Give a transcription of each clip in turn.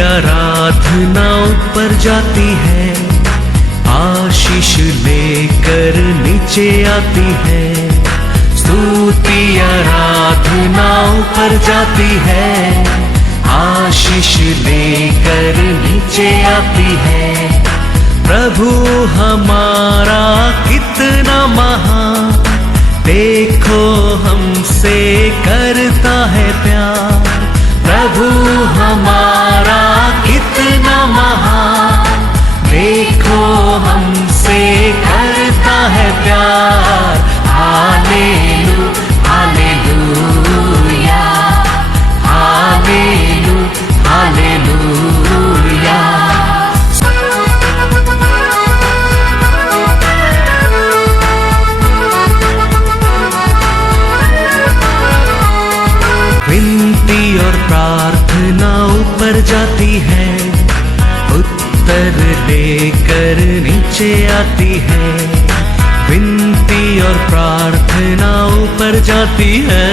आराधना ऊपर जाती है, आशीष लेकर नीचे आती है। स्तुति आराधना ऊपर जाती है, आशीष लेकर नीचे आती है। प्रभु हमारा कितना महान, देखो हमसे करता है प्यार। प्रभु हमारा कितना महान, देखो हमसे करता है प्यार। Hallelujah hallelujah hallelujah hallelujah. विनती और प्रार्थना ऊपर जाती है, उत्तर लेकर नीचे आती है। विनती और प्रार्थना ऊपर जाती है,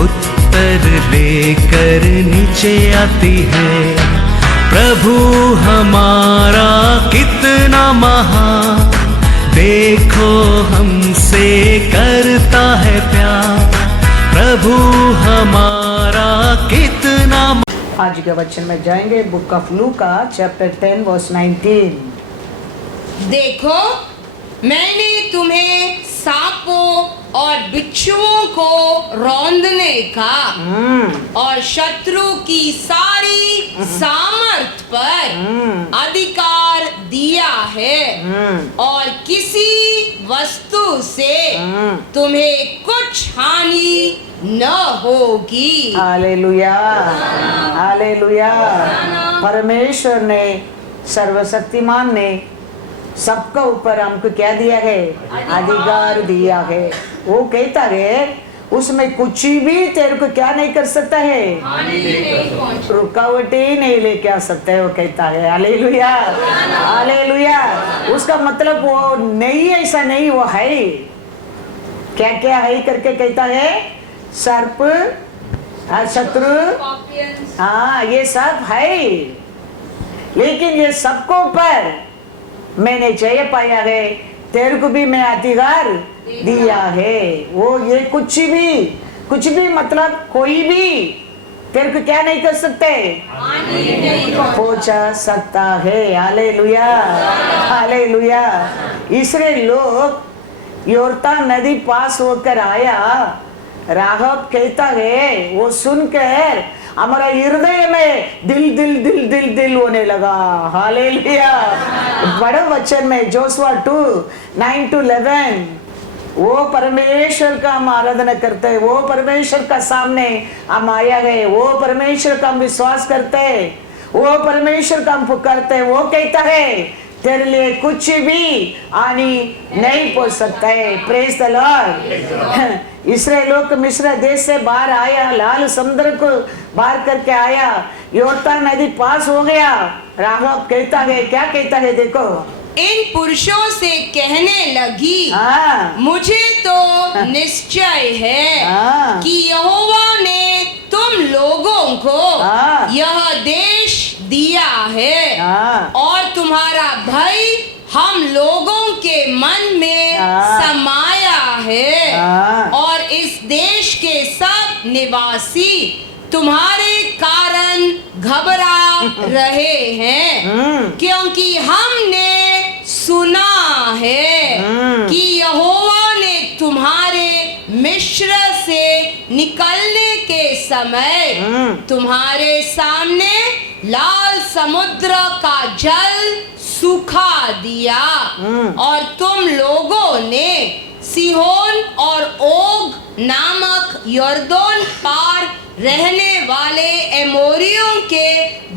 उत्तर लेकर नीचे आती है। प्रभु हमारा कितना महान, देखो हमसे करता है प्यार। प्रभु हमारा कितना। आज के वचन में जाएंगे book of Luka chapter 10 verse 19। देखो मैंने तुम्हें सांपों और बिच्छुओं को रौंदने का और शत्रु की सारी सामर्थ पर अधिकार दिया है, और किसी वस्तु से तुम्हें कुछ हानि न होगी। Hallelujah hallelujah. परमेश्वर ने, सर्वशक्तिमान ने सबके ऊपर हमको क्या दिया है? अधिकार दिया है। वो कहता है उसमें कुछ भी तेरे को क्या नहीं कर सकता है, रुकावट ही नहीं लेके आ सकता है। वो कहता है हालेलुया हालेलुया। उसका मतलब वो नहीं, ऐसा नहीं, वो है। क्या क्या है करके कहता है? सर्प, शत्रु, हाँ ये सब है। लेकिन ये सबको ऊपर मैंने जय पाया है, तेरे को भी मैं अधिकार दिया है। वो ये कुछ भी मतलब कोई भी तेरे को क्या नहीं कर सकते, पहुंचा सकता है। Hallelujah hallelujah. इसलिए लोग योर्दान नदी पास होकर आया, राघव कहता है, वो सुनकर हमारा हृदय में दिल दिल दिल दिल दिल होने लगा। हालेलुया। बड़े वचन में जोशुआ 2:9-11, वो परमेश्वर का हम आराधना करते हैं, वो परमेश्वर का सामने हम आया है, वो परमेश्वर का हम विश्वास करते हैं, वो परमेश्वर का हम पुकारते हैं। वो कहता है तेरे लिए कुछ भी हानि नहीं पहुंच सकता है। Praise the Lord. इसराइल लोग मिस्र देश से बाहर आया, लाल समुद्र को पार करके आया, योर्दान नदी पास हो गया। राघव कहता है, क्या कहता है? देखो, इन पुरुषों से कहने लगी, मुझे तो निश्चय है कि यहोवा ने तुम लोगों को यह देश दिया है, और तुम्हारा भय हम लोगों के मन में समाया है, और इस देश के सब निवासी तुम्हारे कारण घबरा रहे हैं, क्योंकि हमने सुना है कि यहोवा ने तुम्हारे मिस्र से निकलने के समय तुम्हारे सामने लाल समुद्र का जल सूखा दिया, और तुम लोगों ने सिहोन और ओग नामक यर्दन पार रहने वाले एमोरियों के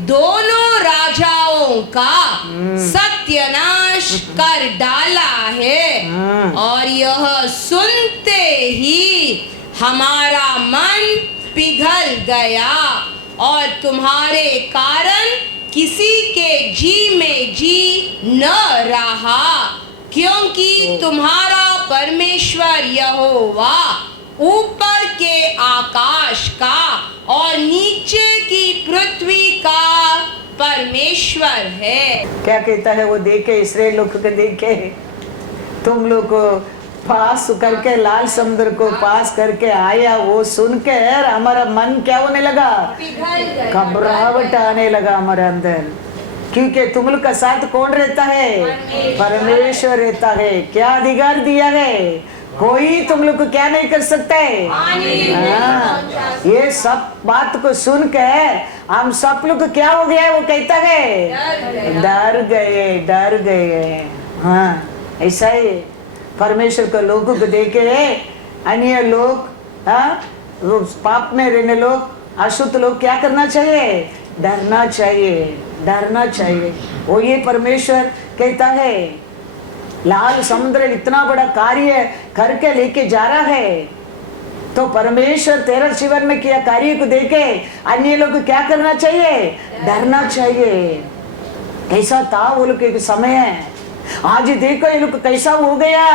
दोनों राजाओं का सत्यानाश कर डाला है। और यह सुनते ही हमारा मन पिघल गया, और तुम्हारे कारण किसी के जी में जी न रहा, क्योंकि तुम्हारा परमेश्वर यहोवा ऊपर के आकाश का और नीचे की पृथ्वी का परमेश्वर है। क्या कहता है वो? देखे इस्राएल लोग को देखे, तुम लोग को पास करके लाल समुद्र को पास करके आया, वो सुनकर हमारा मन क्या होने लगा? घबराहट आने लगा हमारे अंदर, क्योंकि तुम लोग का साथ कौन रहता है? परमेश्वर रहता है। क्या अधिकार दिया है? कोई तुम लोग को क्या नहीं कर सकता है। ये सब बात को सुनकर हम सब लोग को क्या हो गया? वो कहता है डर गए। हाँ, ऐसा ही परमेश्वर के लोगों को देखे अन्य लोग, हाँ, पाप में रहने लोग, अशुद्ध लोग क्या करना चाहिए? डरना चाहिए। वो ये परमेश्वर कहता है लाल समुद्र इतना बड़ा कार्य करके लेके जा रहा है, तो परमेश्वर तेरा जीवन में किया कार्य को देखे अन्य लोग को क्या करना चाहिए? डरना चाहिए। कैसा था वो लोग के समय है, आज देखो ये लोग कैसा हो गया,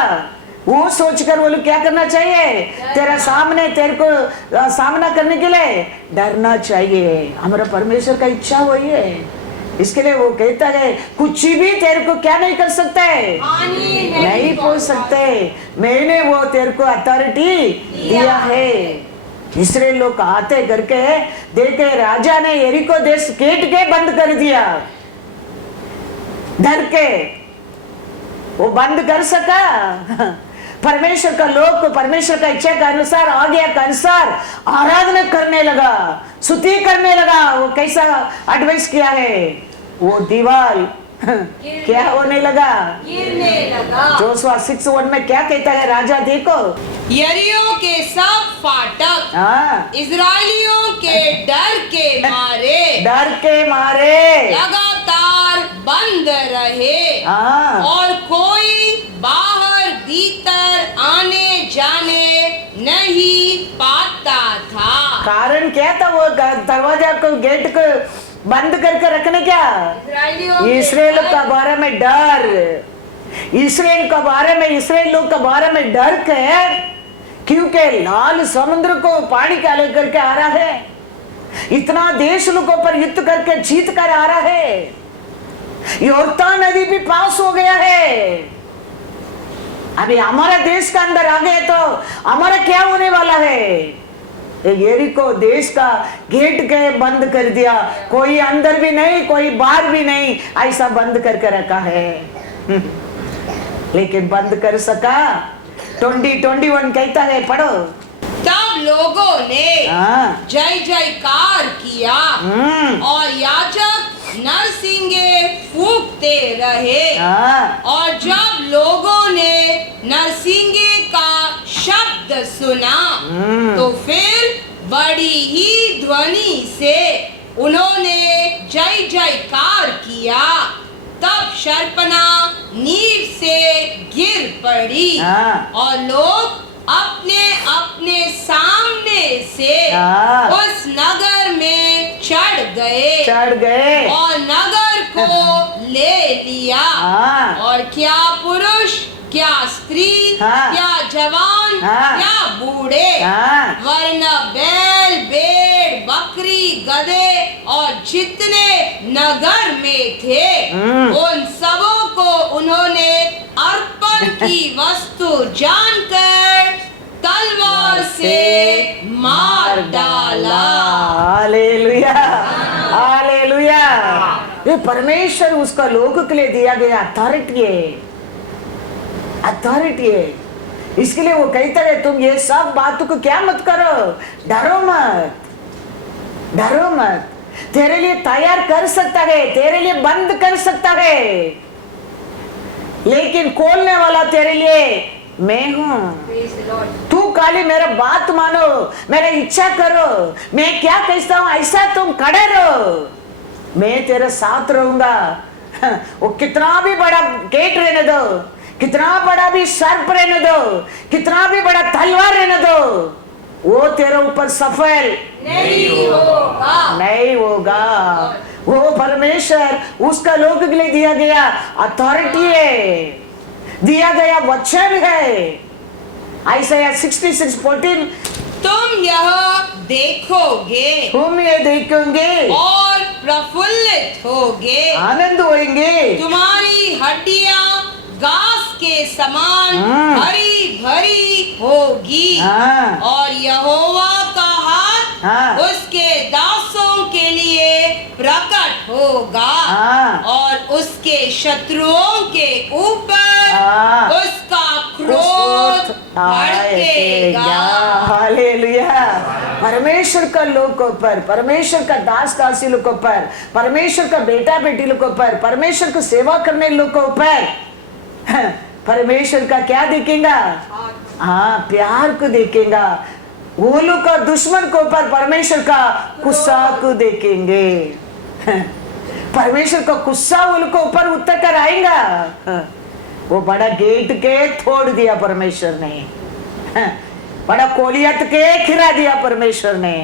वो सोचकर वो लोग क्या करना चाहिए? तेरे को सामना करने के लिए डरना चाहिए। हमारा परमेश्वर का इच्छा वही है, इसके लिए वो कहता है कुछ भी तेरे को क्या नहीं कर सकता है, नहीं पूछ सकते। मैंने वो तेरे को अथॉरिटी दिया है। इसराइल लोग आते करके देखे राजा ने यरीको देश गेट के बंद कर दिया, डर के वो बंद कर सका। परमेश्वर का लोग को परमेश्वर का इच्छा के अनुसार, आज्ञा के अनुसार आराधना करने लगा, स्तुति करने लगा। वो कैसा एडवाइस किया है? वो दीवार क्या होने लगा? गिरने लगा। जोशुआ 6:1 में क्या कहता है? राजा देखो यरीहो के सब फाटक इजरायलियों के डर के मारे लगातार बंद रहे और कोई बाहर भीतर आने जाने नहीं पाता था। कारण क्या था? वो दरवाजा को, गेट को बंद करके रखने क्या? इस्राएल का बारे में डर, इस्राएल का बारे में, इस्राएल लोग का बारे में डर कर, क्योंकि लाल समुद्र को पानी का लेकर के आ रहा है, इतना देश लोगों पर युद्ध करके जीत कर आ रहा है, यॉर्दन नदी भी पास हो गया है। अभी हमारा देश का अंदर आ गए तो हमारा क्या होने वाला है? यरीको देश का गेट के बंद कर दिया, कोई अंदर भी नहीं, कोई बाहर भी नहीं, ऐसा बंद करके रखा है। लेकिन बंद कर सका? 20:21 कहता है, पढ़ो। तब लोगों ने जय जयकार किया और याजक नरसिंगे फूंकते रहे, और जब लोगों ने नरसिंगे का शब्द सुना तो फिर बड़ी ही ध्वनि से उन्होंने जय जयकार किया। तब शर्पणा नींव से गिर पड़ी और लोग अपने अपने सामने से उस नगर में चढ़ गए और नगर को ले लिया। और क्या पुरुष, क्या स्त्री, क्या जवान, क्या बूढ़े, वरना बैल, भेड़, बकरी, गधे और जितने नगर में थे, उन सबों को उन्होंने अर्पण की वस्तु जानकर तलवार से मार डाला। Hallelujah, hallelujah. ये परमेश्वर उसका लोगों के लिए दिया गया अथॉरिटी है। इसके लिए वो कहता है तुम ये सब बातों को क्या मत करो, डरो मत। तेरे लिए तैयार कर सकता है, तेरे लिए बंद कर सकता है, लेकिन खोलने वाला तेरे लिए मैं हूँ। तू खाली मेरा बात मानो, मेरा इच्छा करो, मैं क्या कहता हूँ ऐसा तुम खड़े रहो, मैं तेरे साथ रहूंगा। वो कितना भी बड़ा गेट रहने दो, कितना बड़ा भी सर्प रहने दो, कितना भी बड़ा तलवार रहने दो, वो तेरे ऊपर सफल नहीं होगा। वो परमेश्वर उसका लोग के लिए दिया गया अथॉरिटी है, दिया गया वचन है। आइसाया 66:14 तुम यह देखोगे और प्रफुल्लित होगे, आनंद होंगे, तुम्हारी हड्डियां घास के समान हरी भरी होगी, और यहोवा का हाथ उसके दासों के लिए प्रकट होगा, और उसके शत्रुओं के ऊपर उसका क्रोध भड़केगा। हालेलुया। परमेश्वर का लोग के ऊपर, परमेश्वर का दास दासी लोग के ऊपर, परमेश्वर का बेटा बेटी लोग के ऊपर, परमेश्वर को सेवा करने लोग के ऊपर परमेश्वर का क्या देखेगा? हाँ, प्यार को देखेगा। वो लोग का दुश्मन के ऊपर परमेश्वर का गुस्सा को देखेंगे। परमेश्वर का गुस्सा वो लोग के ऊपर उतर कर आएगा। वो बड़ा गेट के तोड़ दिया परमेश्वर ने, बड़ा कोलियत के खिरा दिया परमेश्वर ने।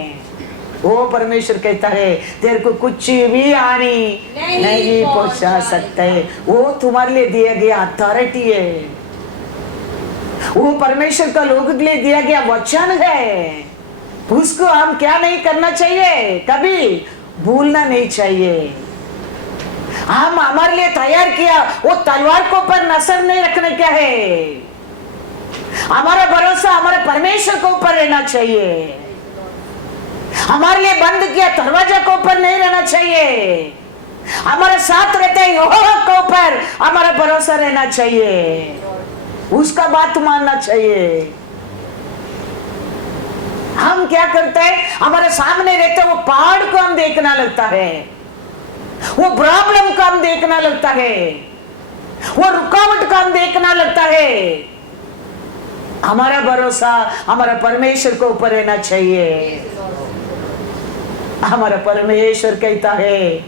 वो परमेश्वर कहता है तेरे को कुछ भी हानि नहीं पहुंचा सकते। वो तुम्हारे लिए दिया गया अथॉरिटी है, वो परमेश्वर का लोगों के लिए दिया गया वचन है। उसको हम क्या नहीं करना चाहिए, कभी भूलना नहीं चाहिए। हम हमारे लिए तैयार किया वो तलवार को पर नजर नहीं रखने क्या है। हमारा भरोसा हमारे परमेश्वर के ऊपर रहना चाहिए। हमारे लिए बंद किया दरवाजा के ऊपर नहीं रहना चाहिए। हमारे साथ रहते यहोवा के ऊपर हमारा भरोसा रहना चाहिए, उसका बात मानना चाहिए। हम क्या करते हैं, हमारे सामने रहते वो पहाड़ को हम देखना लगता है, वो प्रॉब्लम को हम देखना लगता है, वो रुकावट को हम देखना लगता है। हमारा भरोसा हमारा परमेश्वर के ऊपर रहना चाहिए। हमारा परमेश्वर कहता है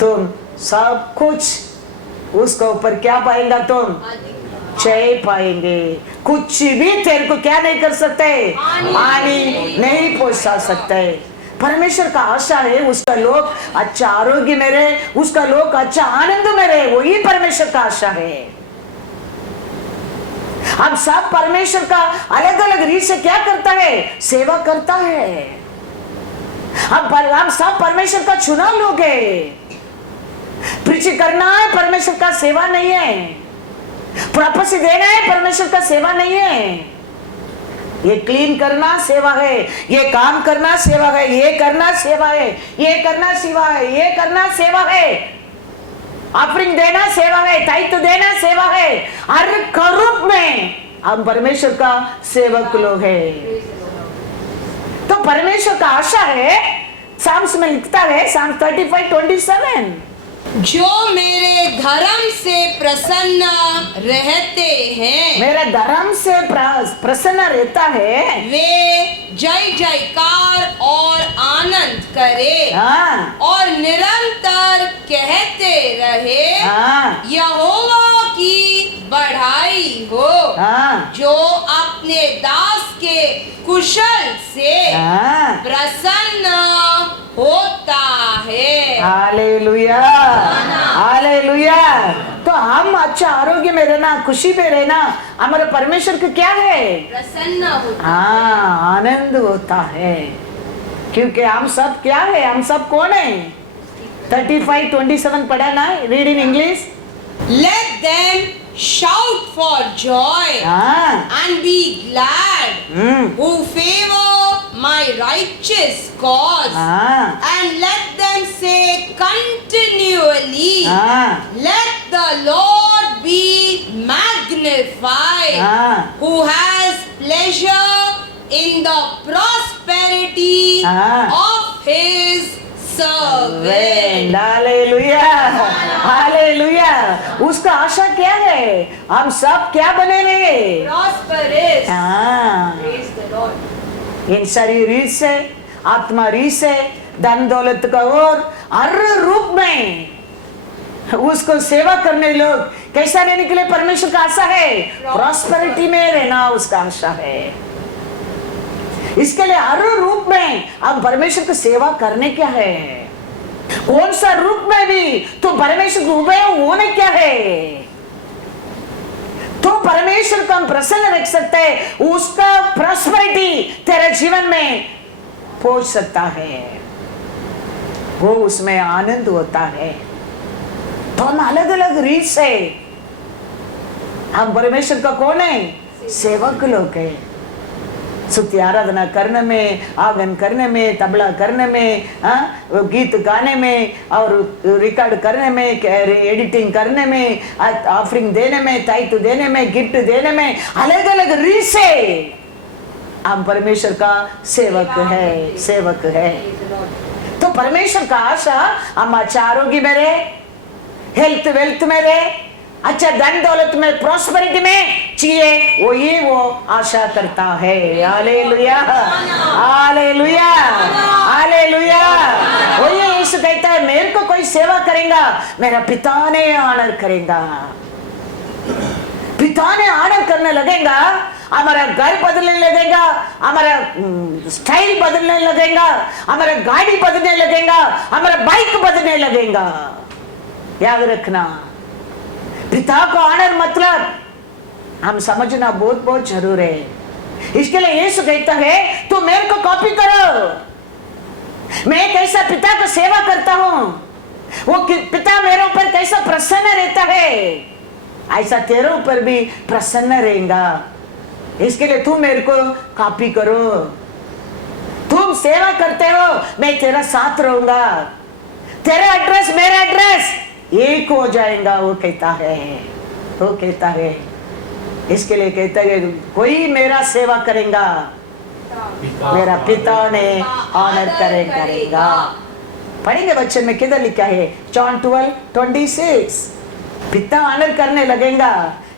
तुम सब कुछ उसके ऊपर क्या पाएगा, तुम जय पाएंगे। कुछ भी तेरे को क्या नहीं कर सकते, हानि नहीं पहुंचा सकते। परमेश्वर का आशा है उसका लोग अच्छा आरोग्य में रहे, उसका लोग अच्छा आनंद में रहे, वही परमेश्वर का आशा है। हम सब परमेश्वर का अलग अलग रीत से क्या करता है, सेवा करता है। हम सब परमेश्वर का चुनाव लोग हैं। प्रीच करना है परमेश्वर का सेवा नहीं है, प्रॉपर्टी देना है परमेश्वर का सेवा नहीं है। ये क्लीन करना सेवा है, ये काम करना सेवा है, ये करना सेवा है, ये करना सेवा है, ये करना सेवा है, ऑफरिंग देना सेवा है, दायित्व देना सेवा है। हर रूप में हम परमेश्वर का सेवक लोग हैं। तो परमेश्वर का आशा है, साम्स में लिखता है, साम 35:27, जो मेरे धर्म से प्रसन्न रहते हैं, मेरा धर्म से प्रसन्न रहता है, वे जय जयकार और आनंद करे, और निरंतर कहते रहे, यहोवा की बढ़ाई हो, जो अपने दास के कुशल से प्रसन्न होता है। Hallelujah, hallelujah. तो हम अच्छा आरोग्य में रहना, खुशी में रहना, हमारे परमेश्वर को क्या है, प्रसन्न होता है, आनंद होता है। क्योंकि हम सब क्या है, हम सब कौन है? 35:27 पढ़ा ना, read in English. Let them shout for joy and be glad who favor my righteous cause, and let them say continually, let the Lord be magnified, who has pleasure in the prosperity of his servant. Hallelujah, hallelujah. उसका आशा क्या है, हम सब क्या बने रहे, Prosperous. Praise the Lord. इन शरीर रीत से, आत्मा रीत से, धन दौलत का और हर रूप में उसको सेवा करने लोग कैसा रहने के लिए परमेश्वर का आशा है, प्रॉस्पेरिटी में रहना उसका आशा है। इसके लिए हर रूप में हम परमेश्वर की सेवा करने क्या है, कौन सा रूप में भी तो परमेश्वर को उभय होने क्या है, तो परमेश्वर को हम प्रसन्न रख सकते हैं, उसका प्रॉस्पेरिटी तेरे जीवन में पहुंच सकता है। वो उसमें आनंद होता है। तो हम अलग अलग रीत से, हम परमेश्वर का कौन है? सेवक लोग है। स्तुति आराधना करने में, आगन करने में, तबला करने में, गीत गाने में, और रिकॉर्ड करने में, एडिटिंग करने में, ऑफरिंग देने में, ताइतु देने में, गिफ्ट देने में, अलग अलग रीत से हम परमेश्वर का सेवक है, सेवक है। तो परमेश्वर का आशा हम अच्छा आरोग्य में रहे, हेल्थ वेल्थ में रहे, अच्छा धन दौलत में, प्रॉस्पेरिटी में चाहिए, वो आशा करता है। Hallelujah, hallelujah, hallelujah. वही यीशु कहता है, मेरे को कोई सेवा करेगा, मेरा पिता ने ऑनर करेगा। पिता ने ऑनर करने लगेगा, हमारा घर बदलने लगेगा, हमारा स्टाइल बदलने लगेगा, हमारा गाड़ी बदलने लगेगा, हमारा बाइक बदलने लगेगा। याद रखना, पिता को ऑनर मतलब हम समझना बहुत बहुत जरूर है। इसके लिए यीशु कहता है, तू मेरे को कॉपी करो, मैं कैसा पिता को सेवा करता हूं, वो पिता मेरे ऊपर कैसा प्रसन्न रहता है, ऐसा तेरे ऊपर भी प्रसन्न रहेगा। इसके लिए तू मेरे को कॉपी करो। तुम सेवा करते हो, मैं तेरा साथ रहूंगा, तेरा एड्रेस मेरा एड्रेस एक हो जाएगा। वो कहता है, वो कहता है। इसके लिए कहता है, कोई मेरा सेवा करेगा, मेरा पिता ने ऑनर करेगा। पढ़ेंगे बच्चे में किधर लिखा है? जॉन 12:26। पिता ऑनर करने लगेगा,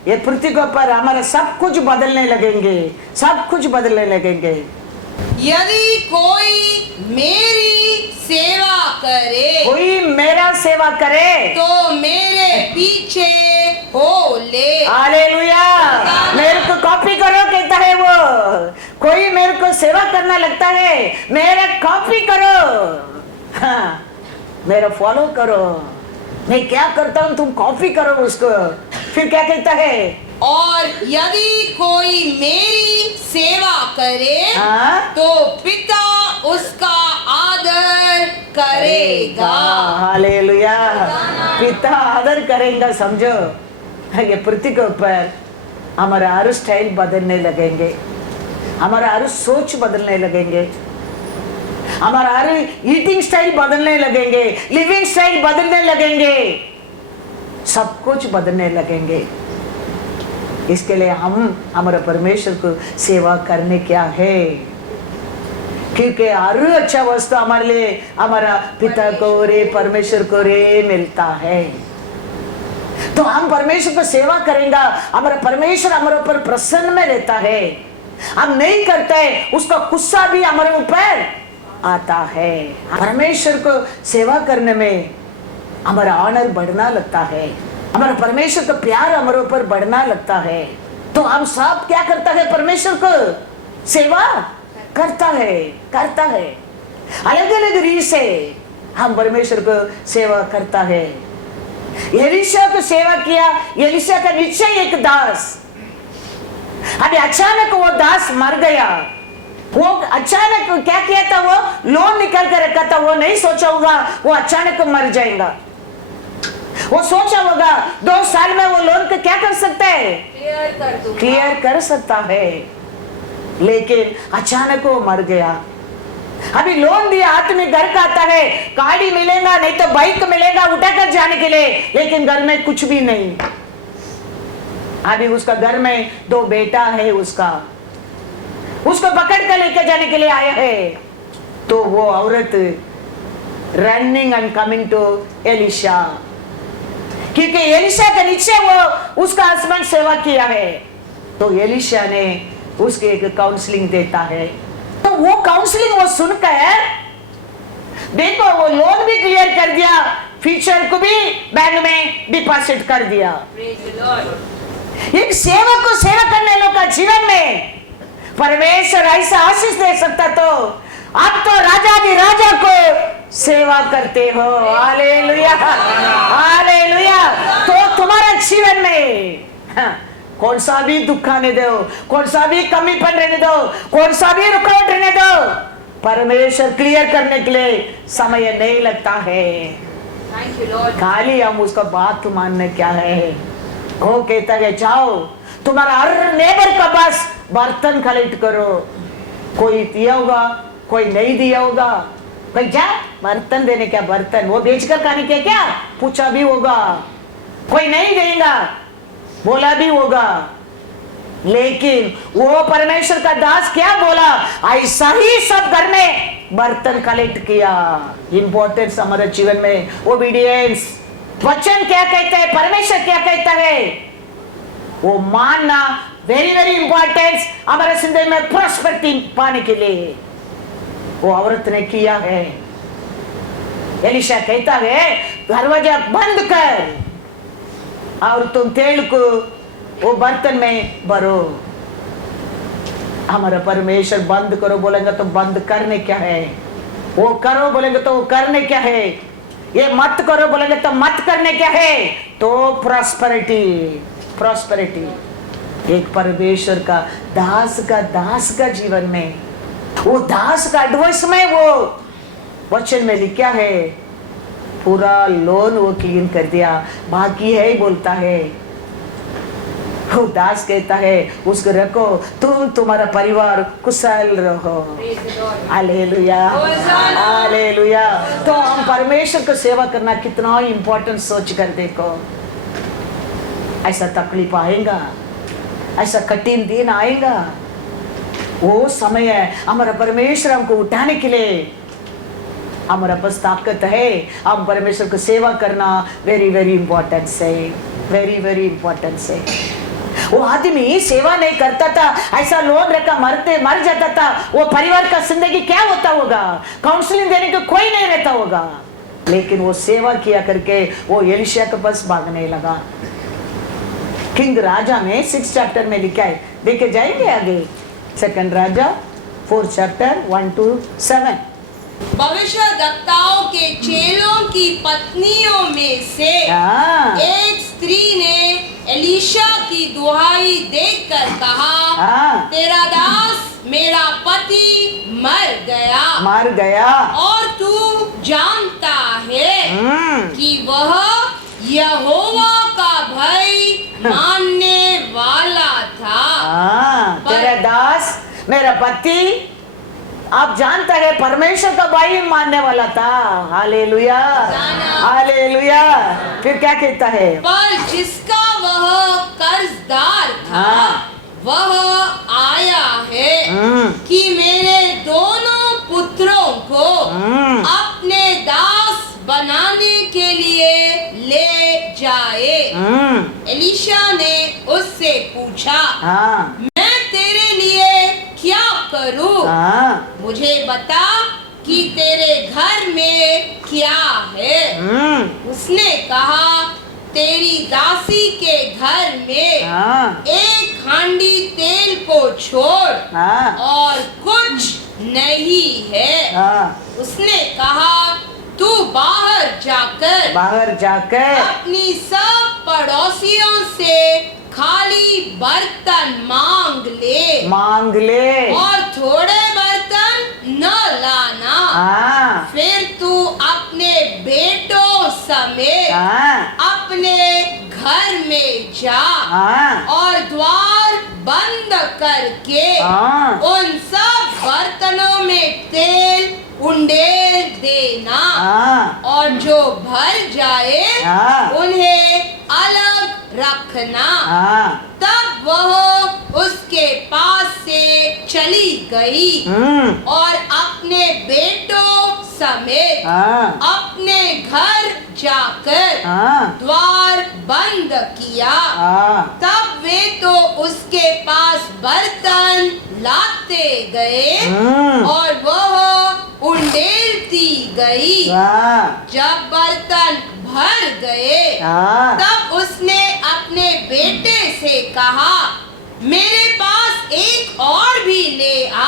ये पृथ्वी के ऊपर हमारा सब कुछ बदलने लगेंगे, सब कुछ बदलने लगेंगे। यदि कोई मेरी सेवा करे, कोई मेरा सेवा करे तो मेरे पीछे हो ले। हालेलुया। मेरे को कॉपी करो कहता है वो। कोई मेरे को सेवा करना लगता है, मेरा कॉपी करो, हाँ, मेरा फॉलो करो। मैं क्या करता हूँ तुम कॉपी करो उसको। फिर क्या कहता है? और यदि कोई मेरी सेवा करे, तो पिता उसका आदर करेगा। हालेलुया। पिता आदर करेगा। समझो, ये पृथ्वी के ऊपर हमारा हर स्टाइल बदलने लगेंगे, हमारा हर सोच बदलने लगेंगे, हमारा हर ईटिंग स्टाइल बदलने लगेंगे, लिविंग स्टाइल बदलने लगेंगे, सब कुछ बदलने लगेंगे। इसके लिए हम हमारे परमेश्वर को सेवा करने क्या है, क्योंकि हर अच्छा वस्तु हमारे लिए हमारा पिता को रे, परमेश्वर को रे मिलता है। तो हम परमेश्वर को सेवा करेंगे, हमारा परमेश्वर हमारे ऊपर प्रसन्न में रहता है। हम नहीं करते, उसका गुस्सा भी हमारे ऊपर आता है। परमेश्वर को सेवा करने में हमारा ऑनर बढ़ना लगता है, हमारा परमेश्वर का प्यार हमारे ऊपर बढ़ना लगता है। तो हम सब क्या करता है? परमेश्वर को सेवा करता है। अलग अलग रीत से हम परमेश्वर को सेवा करता है। एलीशा को सेवा किया। एलीशा का निश्चय एक दास, अभी अचानक वो दास मर गया। वो अचानक क्या किया था? वो लोन निकाल कर रखा था। वो नहीं सोचा होगा वो अचानक मर जाएगा। वो सोचा होगा 2 साल में वो लोन को क्या कर सकता है? क्लियर कर सकता है। लेकिन अचानक वो मर गया। अभी लोन दिया, हाथ में घर का आता है, गाड़ी मिलेगा नहीं तो बाइक मिलेगा उठाकर जाने के लिए, लेकिन घर में कुछ भी नहीं। अभी उसका घर में 2 बेटा है, उसको पकड़ कर लेकर जाने के लिए आया है। तो वो औरत running and coming to Elisha, क्योंकि एलीशा के नीचे वो उसका हस्बैंड सेवा किया है। तो एलीशा ने उसके एक काउंसलिंग देता है। तो वो काउंसलिंग वो सुनकर देखो, वो लोन भी क्लियर कर दिया, फ्यूचर को भी बैंक में डिपॉजिट कर दिया। एक सेवक को सेवा करने लोगों का जीवन में परमेश्वर ऐसा आशीष दे सकता। तो आप तो राजा भी राजा को सेवा करते हो। Hallelujah, hallelujah. तो तुम्हारा जीवन में कौन सा भी दुख आने दो, कौन सा भी कमीपन रहने दो, कौन सा भी रुकावट रहने दो, परमेश्वर क्लियर करने के लिए समय नहीं लगता है। Thank you, Lord. खाली हम उसका बात मानने क्या है। वो कहता है जाओ तुम्हारा हर नेबर का बस बर्तन कलेक्ट करो। कोई दिया होगा, कोई नहीं दिया होगा, कोई जा बर्तन देने क्या, बर्तन वो बेचकर खाने के क्या, पूछा भी होगा, कोई नहीं देगा बोला भी होगा। लेकिन वो परमेश्वर का दास क्या बोला, ऐसा ही सब घर में बर्तन कलेक्ट किया। इंपॉर्टेंस हमारे जीवन में ओबीडियंस। वचन क्या कहता है, परमेश्वर क्या कहता है, वो मानना वेरी वेरी इंपॉर्टेंस हमारे जिंदगी में प्रॉस्पेरिटी पाने के लिए वो औरत ने किया है। एलिशा कहता है दरवाजा बंद कर और तुम तेल को वो बर्तन में भरो। हमारा परमेश्वर बंद करो बोलेंगे तो बंद करने क्या है, वो करो बोलेंगे तो वो करने क्या है, ये मत करो बोलेंगे तो मत करने क्या है। तो प्रॉस्पेरिटी एक परमेश्वर का दास का जीवन में, वो दास का एडवाइस में वो वचन में लिखा है, पूरा लोन वो क्लीन कर दिया, बाकी है बोलता है। वो दास कहता है उसको रखो, तुम तुम्हारा परिवार कुशल रहो। Hallelujah hallelujah. तो हम परमेश्वर को सेवा करना कितना इंपॉर्टेंट सोच कर देखो। ऐसा तकलीफ आएगा, ऐसा कठिन दिन आएगा, वो समय है हमारा परमेश्वर हमको उठाने के लिए। हमारा पास ताकत है, हम परमेश्वर को सेवा करना वेरी वेरी इंपॉर्टेंट है, वेरी वेरी इंपॉर्टेंट है। वो आदमी सेवा नहीं करता था, ऐसा लोन रखा मर जाता था, वो परिवार का जिंदगी क्या होता होगा, काउंसलिंग देने को कोई नहीं रहता होगा। लेकिन वो सेवा किया करके वो एलिशा के पास भागने लगा। किंग राजा में 6 चैप्टर में लिखा है, देखे जाएंगे आगे। 2 राजा 4 चैप्टर 1 to 7। भविष्यद्वक्ताओं के चेलों की पत्नियों में से एक स्त्री ने एलीशा की दुहाई देखकर कहा, तेरा दास मेरा पति मर गया और तू जानता है कि वह यहोवा का भय मानने वाला था। तेरा दास मेरा पति आप जानता है परमेश्वर का भाई मानने वाला था। Hallelujah hallelujah. फिर क्या कहता है, पर जिसका वह कर्जदार था वह आया है कि मेरे दोनों पुत्रों को अपने दास बनाने के लिए ले जाए। एलीशा ने उससे पूछा, मैं तेरे लिए क्या करूं? मुझे बता कि तेरे घर में क्या है। उसने कहा, तेरी दासी के घर में एक हांडी तेल को छोड़ और कुछ नहीं है। उसने कहा, तू बाहर जाकर अपनी सब पड़ोसियों से खाली बर्तन मांग ले और थोड़े बर्तन न लाना। फिर तू अपने बेटों समेत अपने घर में जा और द्वार बंद करके उन सब बर्तनों में तेल उंडेल देना और जो भर जाए उन्हें अलग रखना। तब वह उसके पास से चली गई और अपने बेटों समेत अपने घर जाकर द्वार बंद किया। तब वे तो उसके पास बर्तन लाते गए और वह उंडेलती गई। जब बर्तन भर गए तब उसने अपने बेटे से कहा, मेरे पास एक और भी ले आ।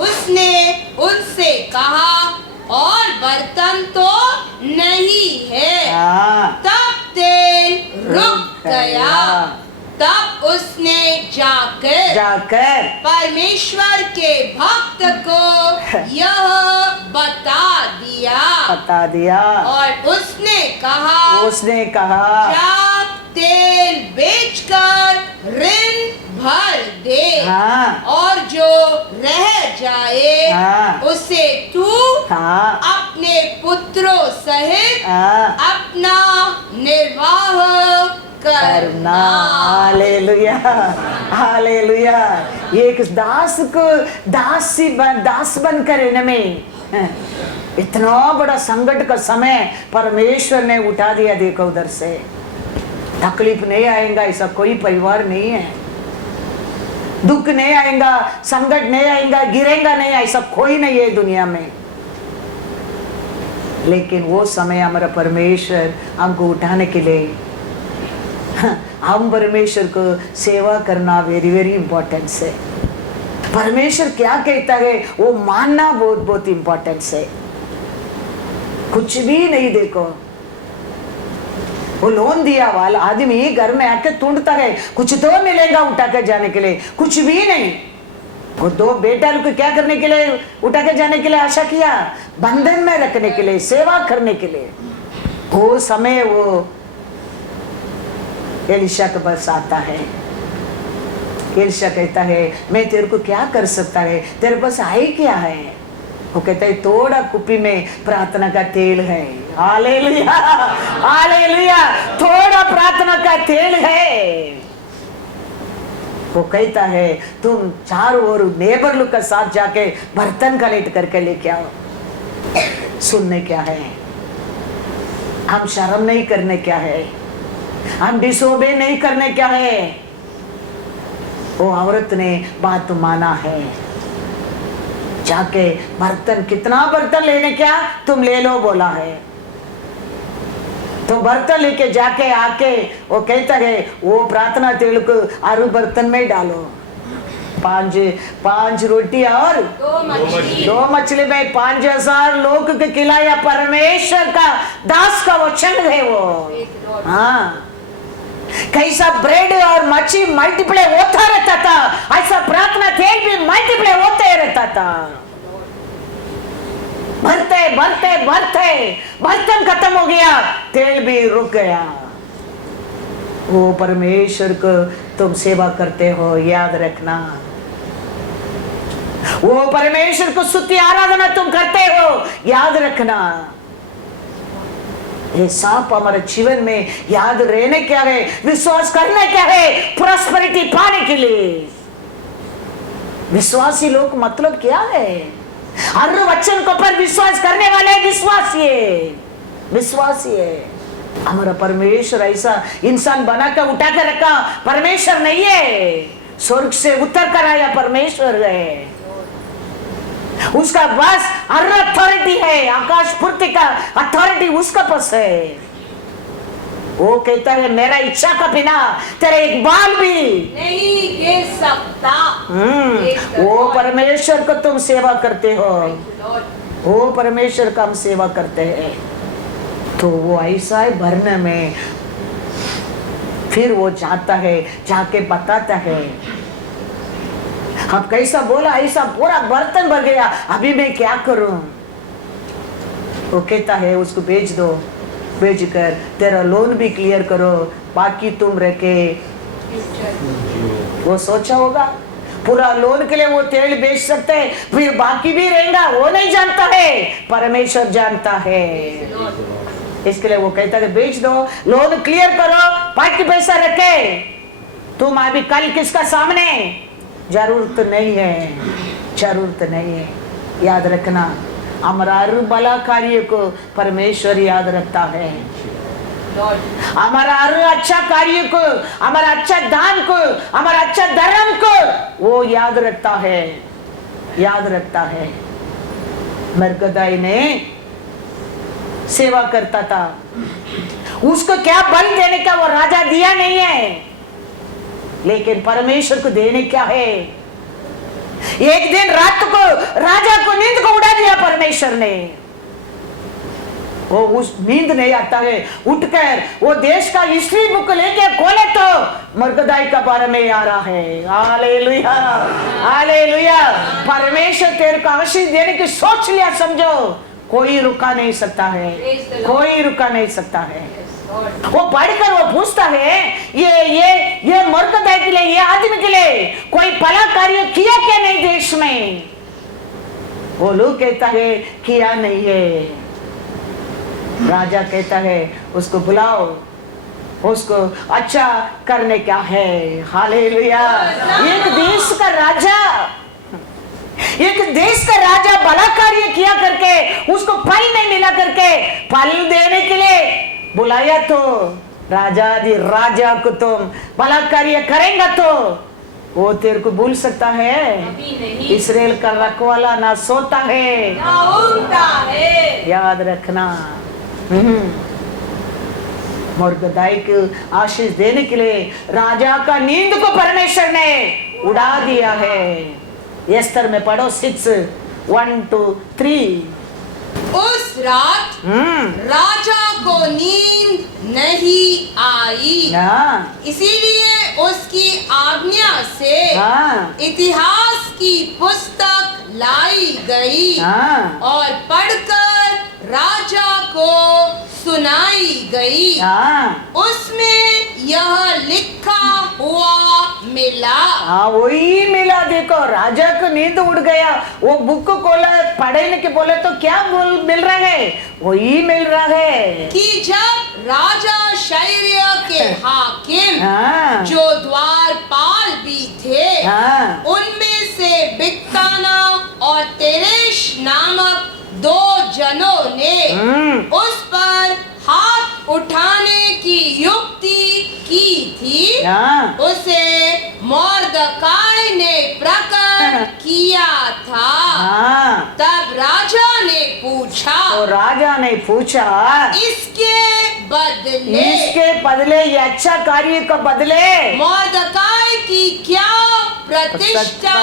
उसने उनसे कहा, और बर्तन तो नहीं है। तब तेल रुक गया। तब उसने जाकर परमेश्वर के भक्त को यह बता दिया और उसने कहा जा तेल बेचकर ऋण भर दे और जो रह जाए उसे तू अपने पुत्रों सहित अपना निर्वाह करना। Hallelujah, hallelujah. एक दास को दास बनकर इनमें इतना बड़ा संकट का समय परमेश्वर ने उठा दिया। देखो उधर से तकलीफ नहीं आएगा ऐसा कोई परिवार नहीं है, दुख नहीं आएगा, संकट नहीं आएगा, गिरेगा नहीं ऐसा कोई नहीं है दुनिया में। लेकिन वो समय हमारा परमेश्वर हमको उठाने के लिए हम परमेश्वर को सेवा करना वेरी वेरी इंपॉर्टेंट है। परमेश्वर क्या कहता है वो मानना बहुत बहुत इंपॉर्टेंट है। कुछ भी नहीं, देखो वो लोन दिया वाला आदमी घर में आके ढूंढता है कुछ तो मिलेगा उठा के जाने के लिए, कुछ भी नहीं। वो दो बेटा को क्या करने के लिए उठा के जाने के लिए आशा किया, बंधन में रखने के लिए, सेवा करने के लिए। वो समय वो एलिशा के पास आता है। एलिशा कहता है मैं तेरे को क्या कर सकता है, तेरे पास आई क्या है? वो कहता है थोड़ा कुपी में प्रार्थना का तेल है। हालेलुया, हालेलुया, थोड़ा प्रार्थना का तेल है। वो कहता है तुम चारों ओर नेबर लोग के साथ जाके बर्तन कलेक्ट करके लेके आओ। सुनने क्या है, हम शर्म नहीं करने क्या है, हम डिसोबे नहीं करने क्या है। वो औरत ने बात माना है, जाके बर्तन, कितना बर्तन लेने क्या तुम ले लो बोला है। तो बर्तन लेके जाके आके वो कहता है वो प्रार्थना तेल को आरू बर्तन में डालो। पांच रोटी और दो मछली में 5000 लोग के खिलाया। परमेश्वर का दास का वचन है वो। हाँ, कैसा ब्रेड और मच्छी मल्टीप्लाई होता रहता था, ऐसा प्रार्थना तेल भी मल्टीप्लाई होते रहता था। भरते भरते भरते बर्तन खत्म हो गया, तेल भी रुक गया। वो परमेश्वर को तुम सेवा करते हो, याद रखना। वो परमेश्वर को स्तुति आराधना तुम करते हो, याद रखना। ये सब हमारे जीवन में याद रहने क्या है, विश्वास करने क्या है, प्रॉस्पेरिटी पाने के लिए। विश्वासी लोग मतलब क्या है? हर वचन को पर विश्वास करने वाले विश्वासी है। हमारा परमेश्वर ऐसा इंसान बना कर उठा कर रखा परमेश्वर नहीं है, स्वर्ग से उतर कर आया परमेश्वर है। उसका बस हर अथॉरिटी है, आकाश पूर्ति का अथॉरिटी उसका पास है। वो कहता है मेरा इच्छा का बिना तेरा एक बाल भी नहीं गिर सकता। वो परमेश्वर को तुम सेवा करते हो, वो परमेश्वर का हम सेवा करते हैं। तो वो ऐसा है भरने में, फिर वो जाता है, जाके बताता है हम कैसा बोला, ऐसा पूरा बर्तन भर गया, अभी मैं क्या करूं? वो कहता है उसको बेच दो, बेच कर तेरा लोन भी क्लियर करो, बाकी तुम रखे। वो सोचा होगा पूरा लोन के लिए वो तेल बेच सकते हैं, फिर बाकी भी रहेगा, वो नहीं जानता है, परमेश्वर जानता है। इसके लिए वो कहता है बेच दो, लोन क्लियर करो, बाकी पैसा रखे। तुम अभी कल किसका सामने, जरूरत नहीं है, जरूरत नहीं है। याद रखना हमारा हर भला कार्य को परमेश्वर याद रखता है। हमारा हर अच्छा कार्य को, हमारा अच्छा दान को, हमारा अच्छा धर्म को वो याद रखता है, याद रखता है। मरकदाई ने सेवा करता था, उसको क्या बल देने का वो राजा दिया नहीं है, लेकिन परमेश्वर को देने क्या है। एक दिन रात को राजा को नींद को उड़ा दिया परमेश्वर ने। वो उस नींद नहीं आता है, उठकर वो देश का हिस्ट्री बुक लेके खोले तो मरकदाई का बारे में आ रहा है। Hallelujah, hallelujah. परमेश्वर तेरे को आशीष देने की सोच लिया, समझो कोई रुका नहीं सकता है, कोई रुका नहीं सकता है। वो पढ़कर वो पूछता है ये मरकदाई के लिए, ये आदमी के लिए कोई भला कार्य किया क्या नहीं देश में? वो लोग कहता है किया नहीं है। राजा कहता है उसको बुलाओ, उसको अच्छा करने क्या है। हालेलुया। एक देश का राजा, एक देश का राजा भला कार्य किया करके उसको फल नहीं मिला करके फल देने के लिए बुलाया तो राजा को तुम भला कार्य करेंगे तो वो तेरे को भूल सकता है? इस्राएल का रखवाला ना सोता है ना उठता है, याद रखना। मरकदाई को आशीष देने के लिए राजा का नींद को परमेश्वर ने उड़ा दिया है। एस्तर में पढ़ो 6:1-3। उस रात राजा को नींद नहीं आई, इसीलिए उसकी आज्ञा से इतिहास की पुस्तक लाई गई और पढ़कर राजा को सुनाई गई। उसमें यह लिखा हुआ मिला। वही मिला। देखो राजा को नींद उड़ गया, वो बुक को खोला, पढ़ने के बोले तो क्या मिल रहा है? वही मिल रहा है कि जब राजा शैर्य के हाकिम जो द्वारपाल भी थे, उनमें से बिक्ताना और तेरेश नामक 2 जनों ने उस पर हाथ उठाने की युक्ति की थी, उसे मोर्दकाई ने प्रकट किया था। तब राजा ने पूछा, तो राजा ने पूछा इसके बदले ये अच्छा कार्य का बदले मोर्दकाई की क्या प्रतिष्ठा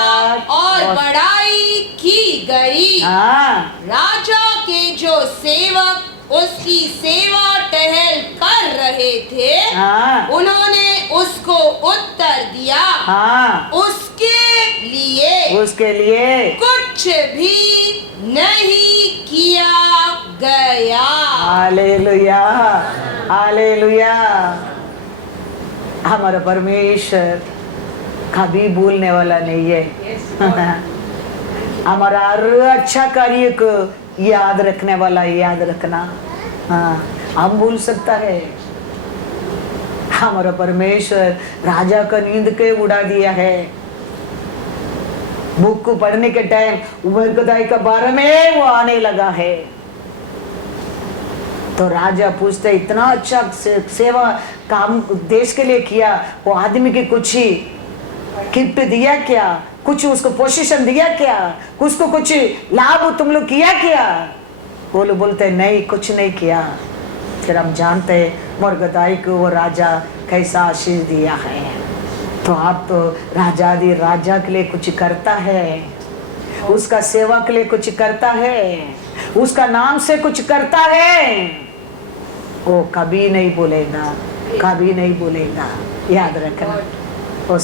और बड़ाई की गई? राजा के जो सेवक उसकी सेवा टहल कर रहे थे, उन्होंने उसको उत्तर दिया, उसके लिए कुछ भी नहीं किया गया। Hallelujah, hallelujah. हमारा परमेश्वर कभी भूलने वाला नहीं है। हमारा हर अच्छा कार्य को याद रखने वाला, याद रखना। हम भूल सकता है? हमारा परमेश्वर राजा का नींद के उड़ा दिया है। बुक को पढ़ने के टाइम मरकदाई का बारे में वो आने लगा है, तो राजा पूछते इतना अच्छा सेवा काम देश के लिए किया, वो आदमी की कुछ ही गिफ्ट दिया क्या? कुछ उसको पोजीशन दिया क्या? उसको कुछ लाभ तुम लोग किया क्या? वो लोग बोलते नहीं, कुछ नहीं किया। फिर हम जानते हैं मरकदाई को वो राजा कैसा आशीष दिया है। तो आप तो राजा के लिए कुछ करता है, उसका सेवा के लिए कुछ करता है, उसका नाम से कुछ करता है, वो कभी नहीं बोलेगा, कभी नहीं बोलेगा। याद रखना, वो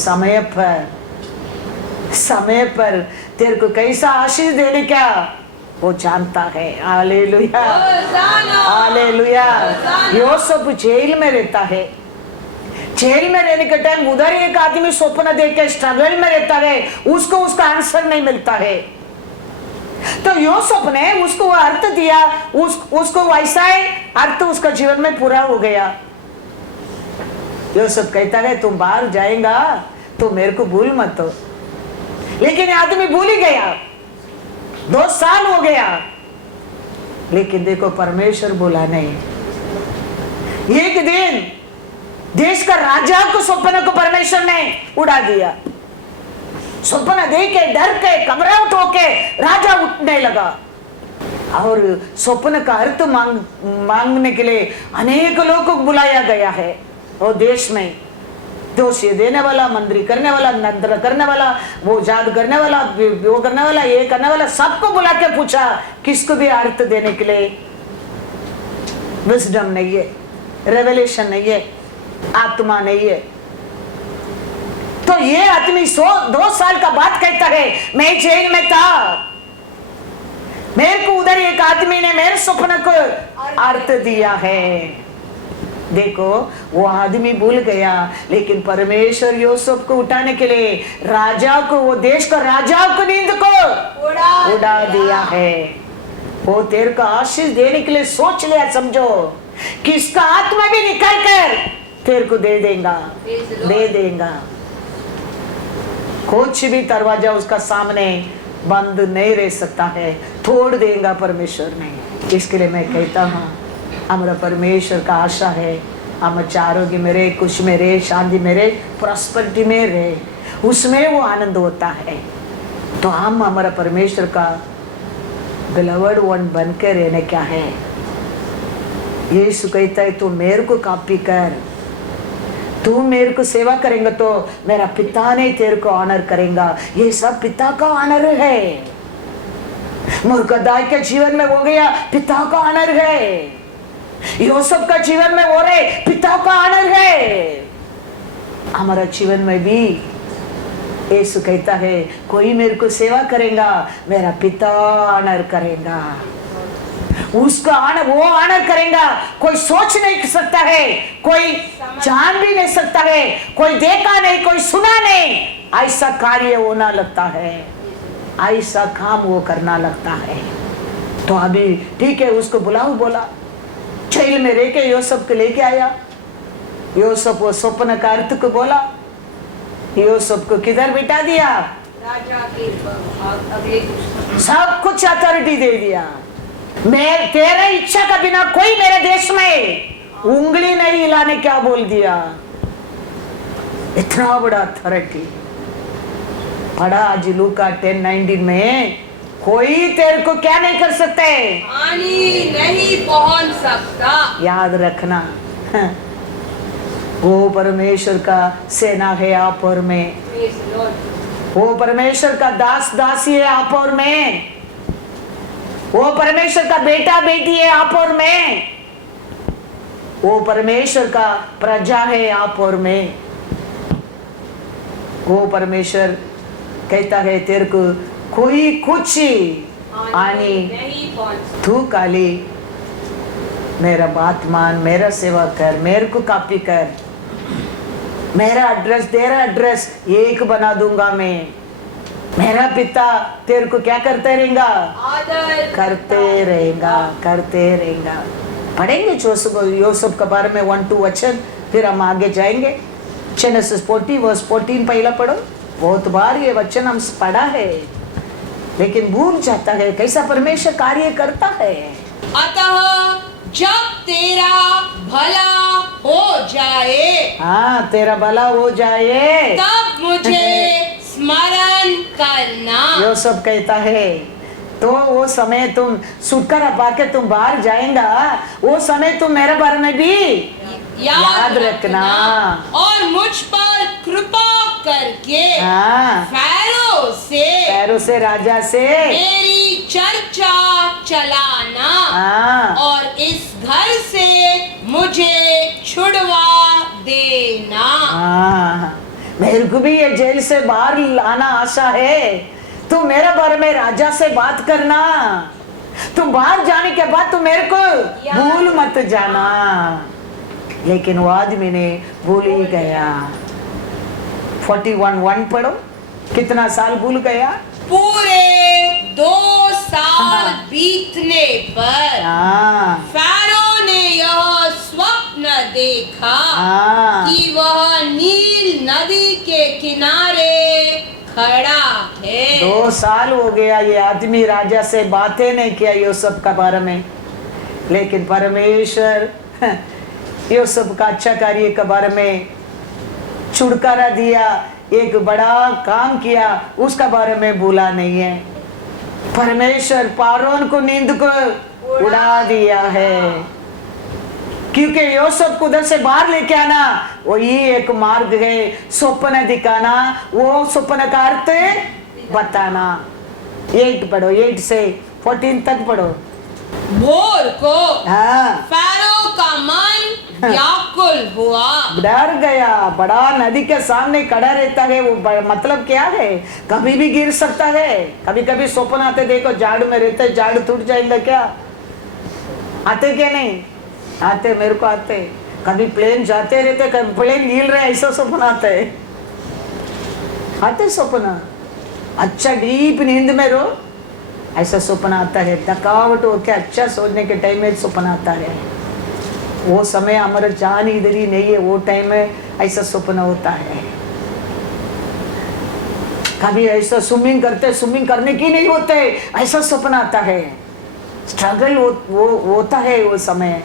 समय पर तेरे को कैसा आशीष देने का वो जानता है। Hallelujah, hallelujah. यूसुफ जेल में रहता है, जेल में रहने के टाइम उधर एक आदमी स्वप्न देख के स्ट्रगल में रहता है, उसको उसका आंसर नहीं मिलता है। तो यूसुफ ने उसको अर्थ दिया, उसको वैसा है अर्थ उसका जीवन में पूरा हो गया। यूसुफ कहता है तुम बाहर जाएगा तो मेरे को भूल मत हो। लेकिन आदमी भूल ही गया, 2 साल हो गया, लेकिन देखो परमेश्वर बोला नहीं। एक दिन देश का राजा को स्वप्न को परमेश्वर ने उड़ा दिया। स्वप्न देख के डर के घबराहट होके राजा उठने लगा और स्वप्न का अर्थ मांगने के लिए अनेक लोगों को बुलाया गया है। वो देश में दोषी देने वाला, मंत्री करने वाला, नंत्र करने वाला, वो जादू करने वाला, वो करने वाला, ये करने वाला, सबको बुला के पूछा किसको भी अर्थ देने के लिए। विजडम नहीं है, रेवलेशन नहीं है, आत्मा नहीं है। तो ये आदमी 2 साल का बात कहता है, मैं जेल में था, मेरे को उधर एक आदमी ने मेरे स्वप्न को अर्थ दिया है। देखो वो आदमी भूल गया, लेकिन परमेश्वर यूसुफ को उठाने के लिए राजा को, वो देश का राजा को नींद को उड़ा दिया है। वो तेरे को आशीष देने के लिए सोच लिया, समझो कि इसका आत्मा भी निकाल कर तेरे को दे देगा। कुछ भी दरवाजा उसका सामने बंद नहीं रह सकता है, तोड़ देगा परमेश्वर ने। इसके लिए मैं कहता हूँ, हमारा परमेश्वर का आशा है हम आरोग्य में रहे, कुछ में रहे, शांति में रहे, प्रॉस्पेरिटी में रहे, उसमें वो आनंद होता है। तो हम हमारा परमेश्वर का बिलवर्ड वन बनकर रहने क्या है। यीशु कहता है तू मेरे को कॉपी कर, तू मेरे को सेवा करेंगे तो मेरा पिता ने तेरे को ऑनर करेगा। ये सब पिता का ऑनर है। मुर्गदाई के जीवन में हो गया, पिता का ऑनर है। यूसुफ का जीवन में हो रहे, पिता का ऑनर है। हमारा जीवन में भी यीशु कहता है कोई मेरे को सेवा करेगा, मेरा पिता ऑनर करेगा। उसका ऑनर, वो ऑनर करेगा। कोई सोच नहीं सकता है, कोई जान भी नहीं सकता है, कोई देखा नहीं, कोई सुना नहीं, ऐसा कार्य होना लगता है, ऐसा काम वो करना लगता है। तो अभी ठीक है, उसको बुलाओ, बोला जेल में रह के यूसुफ को लेके आया। यूसुफ वो स्वप्न का अर्थ को बोला, यूसुफ को किधर बिठा दिया, राजा के अगले सब कुछ अथॉरिटी दे दिया। मैं तेरे इच्छा का बिना कोई मेरे देश में उंगली नहीं हिलाने, क्या बोल दिया। इतना बड़ा अथॉरिटी पढ़ा आज लूका 10:19 में, कोई तेरे को क्या नहीं कर सकते, हानि नहीं पहुंच सकता। याद रखना। वो परमेश्वर का सेना है आप और में, वो परमेश्वर का दास दासी है आप और में, वो परमेश्वर का बेटा बेटी है आप और में, वो परमेश्वर का प्रजा है आप और में। वो परमेश्वर कहता है तेरे को कोई कुछ आनी नहीं पहुंच। तू काली मेरा बात मान, मेरा सेवा कर, मेरे को कॉपी कर, मेरा एड्रेस तेरा एड्रेस एक बना दूंगा मैं। मेरा पिता तेरे को क्या करते रहेगा, करते रहेगा। पढ़ेंगे यूसुफ के बारे में 1-2 वचन, फिर हम आगे जाएंगे। जेनेसिस 40:14 पहला पढ़ो। बहुत बार ये वचन हम पढ़ा है, लेकिन भूल जाता है कैसा परमेश्वर कार्य करता है। अतः जब तेरा भला हो जाए, हाँ तेरा भला हो जाए, तब मुझे स्मरण करना। यूसुफ कहता है तो वो समय तुम छुटकारा पाके तुम बाहर जाएगा, वो समय तुम मेरे बारे में भी याद रखना और मुझ पर कृपा करके फैरो से राजा से मेरी चर्चा चलाना और इस घर से मुझे छुड़वा देना। मेरे को भी ये जेल से बाहर लाना आशा है। तुम मेरे बारे में राजा से बात करना, तुम बाहर जाने के बाद तुम मेरे को भूल मत जाना। लेकिन वो आदमी ने भूल ही गया। 41:1 पढ़ो। कितना साल भूल गया, पूरे 2 साल बीतने पर फैरो ने यह स्वप्न देखा कि वह नील नदी के किनारे खड़ा है। 2 साल हो गया ये आदमी राजा से बातें नहीं किया यूसुफ का बारे में, लेकिन परमेश्वर यूसुफ का अच्छा कार्य के बारे में छुटकारा दिया, एक बड़ा काम किया, उसका बारे में भूला नहीं है। परमेश्वर पारोन को नींद को उड़ा दिया है, क्योंकि यूसुफ को उधर से बाहर लेके आना वही एक मार्ग है। स्वप्न दिखाना, वो स्वप्न का अर्थ बताना। 8 पढ़ो, 8 से 14 तक पढ़ो। भोर को फैरो मन व्याकुल हुआ। डर गया, बड़ा नदी के सामने खड़ा रहता है वो मतलब क्या है, कभी भी गिर सकता है। कभी कभी स्वप्न आते, देखो झाड़ू में रहते, झाड़ू टूट जाएगा क्या, आते क्या नहीं आते, मेरे को आते। कभी प्लेन जाते रहते, कभी प्लेन हिल रहे, ऐसा स्वप्न आते स्वप्न। अच्छा डीप नींद में रो, ऐसा स्वप्न आता है। थकावट हो के अच्छा सोचने के टाइम में स्वप्न आता है। वो समय हमारा जान इधर ही नहीं है, वो टाइम में ऐसा स्वप्न होता है। कभी ऐसा स्विमिंग करते, स्विमिंग करने की नहीं होते, ऐसा स्वप्न आता है। स्ट्रगल वो होता है वो समय।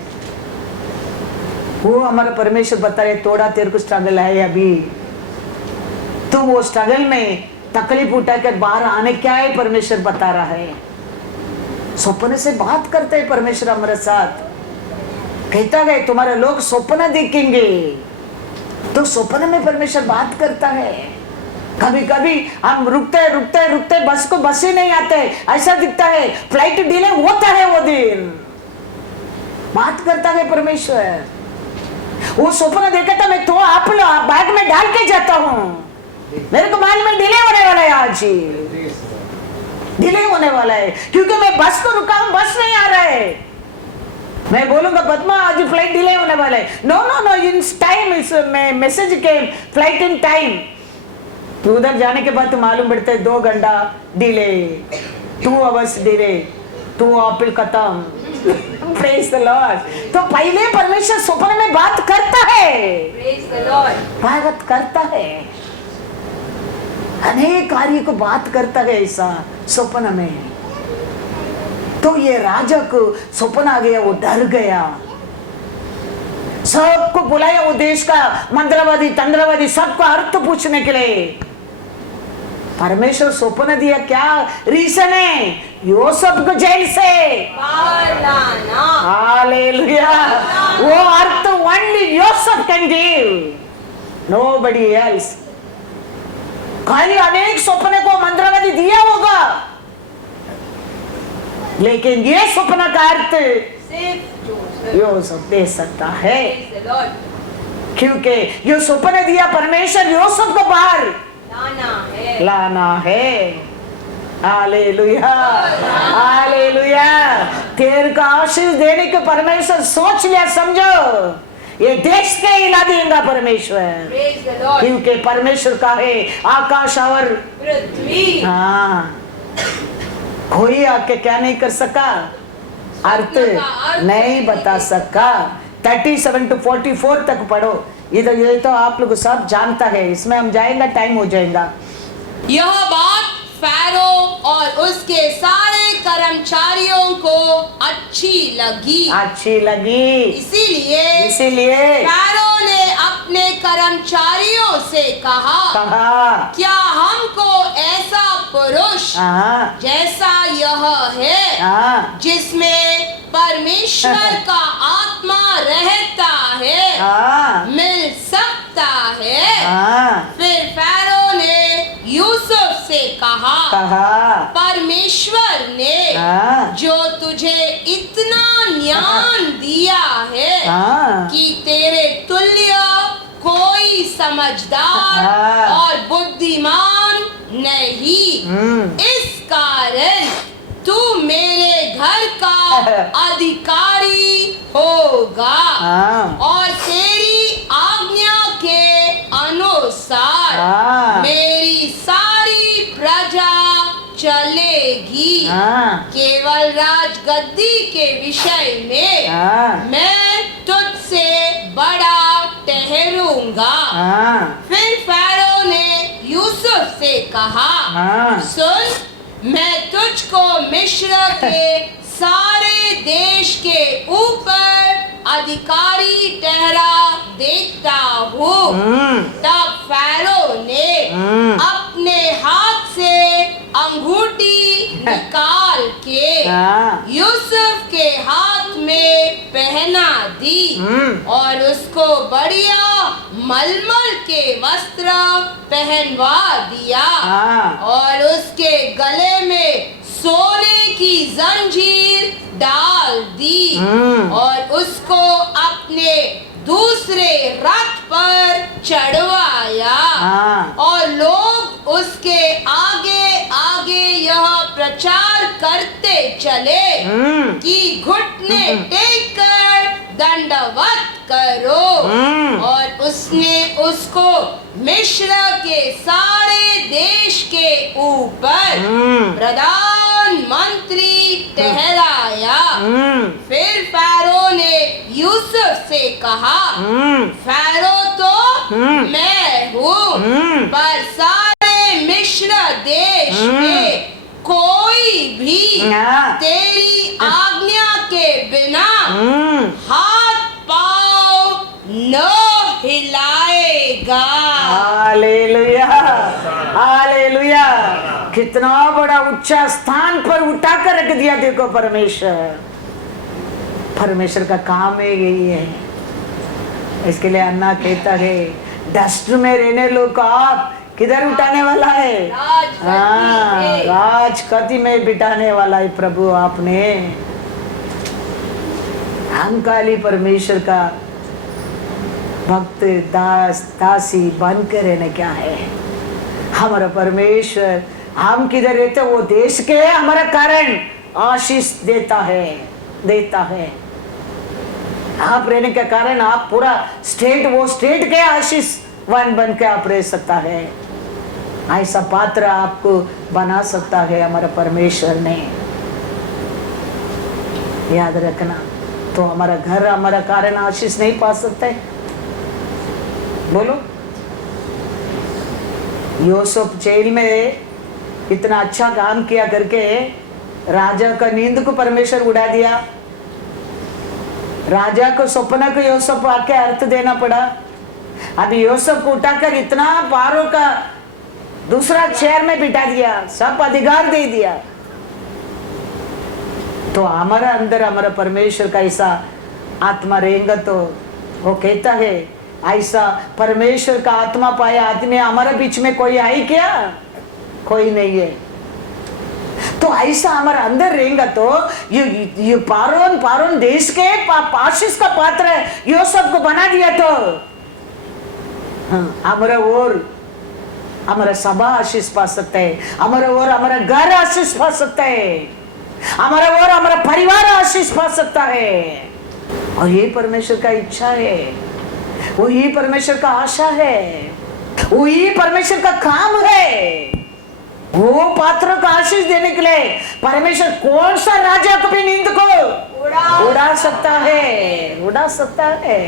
वो हमारा परमेश्वर बता रहे, थोड़ा तेरे को स्ट्रगल है अभी, तो वो स्ट्रगल में तकलीफ उठाकर बाहर आने क्या है, परमेश्वर बता रहा है। स्वप्न से बात करते हैं परमेश्वर हमारे साथ, कहता है तुम्हारे लोग स्वप्न देखेंगे, तो स्वप्न में परमेश्वर बात करता है। कभी कभी हम रुकते रुकते रुकते बस को बस ही नहीं आते, ऐसा दिखता है, फ्लाइट डिले होता है, वो दिन बात करता है परमेश्वर। वो स्वप्न देखा था, मैं तो आप बैग में डाल के जाता हूँ, मेरे को मालूम में डिले होने वाला है, आज ही डिले होने वाला है, क्योंकि मैं बस को रुका हूं, बस नहीं आ रहा है। मैं बोलूंगा पद्मा आज फ्लाइट डिले होने वाला है, no no no in time, इस मैसेज के फ्लाइट इन टाइम। उधर जाने के बाद तो मालूम पड़ता है 2 घंटा डिले, 2 आवर्स डिले, 2 एप्पल खत्म। Praise the Lord. तो पहले परमेश्वर स्वप्न में बात करता है, प्रेज द लॉर्ड, बात करता है, अनेक कार्य को बात करता है ऐसा स्वप्न में। तो ये राजा को स्वप्न आ गया, वो डर गया, सबको बुलाया, वो देश का मंत्रवादी तंत्रवादी सबको अर्थ पूछने के लिए। परमेश्वर स्वप्न दिया, क्या रीजन है, यूसुफ को जेल से बाहर लाना। हालेलुया। वो earth only Yusuf can give, nobody else. खाली अनेक स्वप्न को मंत्रवादी दिया होगा, लेकिन ये स्वप्न का अर्थ यूसुफ दे सकता है, क्योंकि ये स्वप्न दिया परमेश्वर यूसुफ को बाहर लाना है। Hallelujah, hallelujah. तेरे को आशीष देने के परमेश्वर सोच लिया, समझो ये देश के हिला देगा परमेश्वर, क्योंकि परमेश्वर का है आकाश और पृथ्वी। हाँ, कोई आके क्या नहीं कर सका, अर्थ नहीं बता सका। 37 to 44 तक पढ़ो, इधर ये तो आप लोग सब जानता है, इसमें हम जाएंगे, टाइम हो जाएगा। यह बात फैरो और उसके सारे कर्मचारियों को अच्छी लगी, इसीलिए फैरो ने अपने कर्मचारियों से कहा क्या हमको ऐसा पुरुष जैसा यह है, जिसमें परमेश्वर का आत्मा रहता है, मिल सकता है? फिर फैरो ने यूसुफ से कहा परमेश्वर ने जो तुझे इतना ज्ञान दिया है कि तेरे तुल्य कोई समझदार और बुद्धिमान नहीं, इस कारण तू मेरे घर का अधिकारी होगा और तेरी आज्ञा के अनुसार मेरी सारी प्रजा चलेगी। केवल राजगद्दी के विषय में मैं तुझसे बड़ा ठहरूंगा। फिर फैरो ने यूसुफ से कहा सुन, मैं तुझको मिस्र के सारे देश के ऊपर अधिकारी ठहरा देखता हूँ। तब फैरो ने अपने हाथ से अंगूठी निकाल के यूसुफ के हाथ में पहना दी और उसको बढ़िया मलमल के वस्त्र पहनवा दिया और उसके गले में सोने की जंजीर डाल दी और उसको अपने दूसरे रथ पर चढ़वाया और लोग उसके आगे आगे यह प्रचार करते चले कि घुटने टेक कर दंडवत करो और उसने उसको मिस्र के सारे देश के ऊपर प्रधानमंत्री ठहराया। फिर फैरो ने यूसुफ से कहा, फैरो तो मैं हूँ, पर सारे मिस्र देश में कोई भी तेरी आज्ञा के बिना हाथ पाँव न हिलाएगा। Hallelujah, hallelujah. कितना बड़ा ऊंचा स्थान पर उठाकर रख दिया देखो परमेश्वर। परमेश्वर का काम है यही है। इसके लिए अन्ना कहता है, डस्ट में रहने लोग को आप किधर उठाने वाला है? हाँ, राजगद्दी में बिठाने वाला है प्रभु आपने। हम खाली परमेश्वर का भक्त दास दासी बन के रहने क्या है? हमारा परमेश्वर हम किधर रहते वो देश के हमारा कारण आशीष देता है, देता है। आप रहने के कारण आप पूरा स्टेट वो स्टेट के आशीष वन बन के आप रह सकता है। ऐसा पात्र आपको बना सकता है हमारा परमेश्वर ने। याद रखना। तो हमारा घर हमारा कारण आशीष नहीं पा सकते? बोलो। यूसुफ जेल में इतना अच्छा काम किया करके राजा का नींद को परमेश्वर उड़ा दिया। राजा को सपना को यूसुफ आके अर्थ देना पड़ा। अभी यूसुफ को उठाकर इतना पारों का दूसरा चेयर में बिठा दिया, सब अधिकार दे दिया। तो हमारा अंदर हमारा परमेश्वर का ऐसा आत्मा रहेगा तो वो कहता है, ऐसा परमेश्वर का आत्मा पाया आदमी हमारे बीच में कोई आई क्या? कोई नहीं है। तो ऐसा हमारा अंदर रहेगा तो ये पारोन देश के आशीष का पात्र है, यो सबको बना दिया। तो हमारा और हमारा सभा आशीष पा सकता है, हमारा और हमारा घर आशीष पा सकता है, हमारा और हमारा परिवार आशीष पा सकता है। और ये परमेश्वर का इच्छा है, वही परमेश्वर का आशा है, वही परमेश्वर का काम है। वो पात्र को आशीष देने के लिए परमेश्वर कौन सा राजा को भी नींद को उड़ा सकता है, उड़ा सकता है।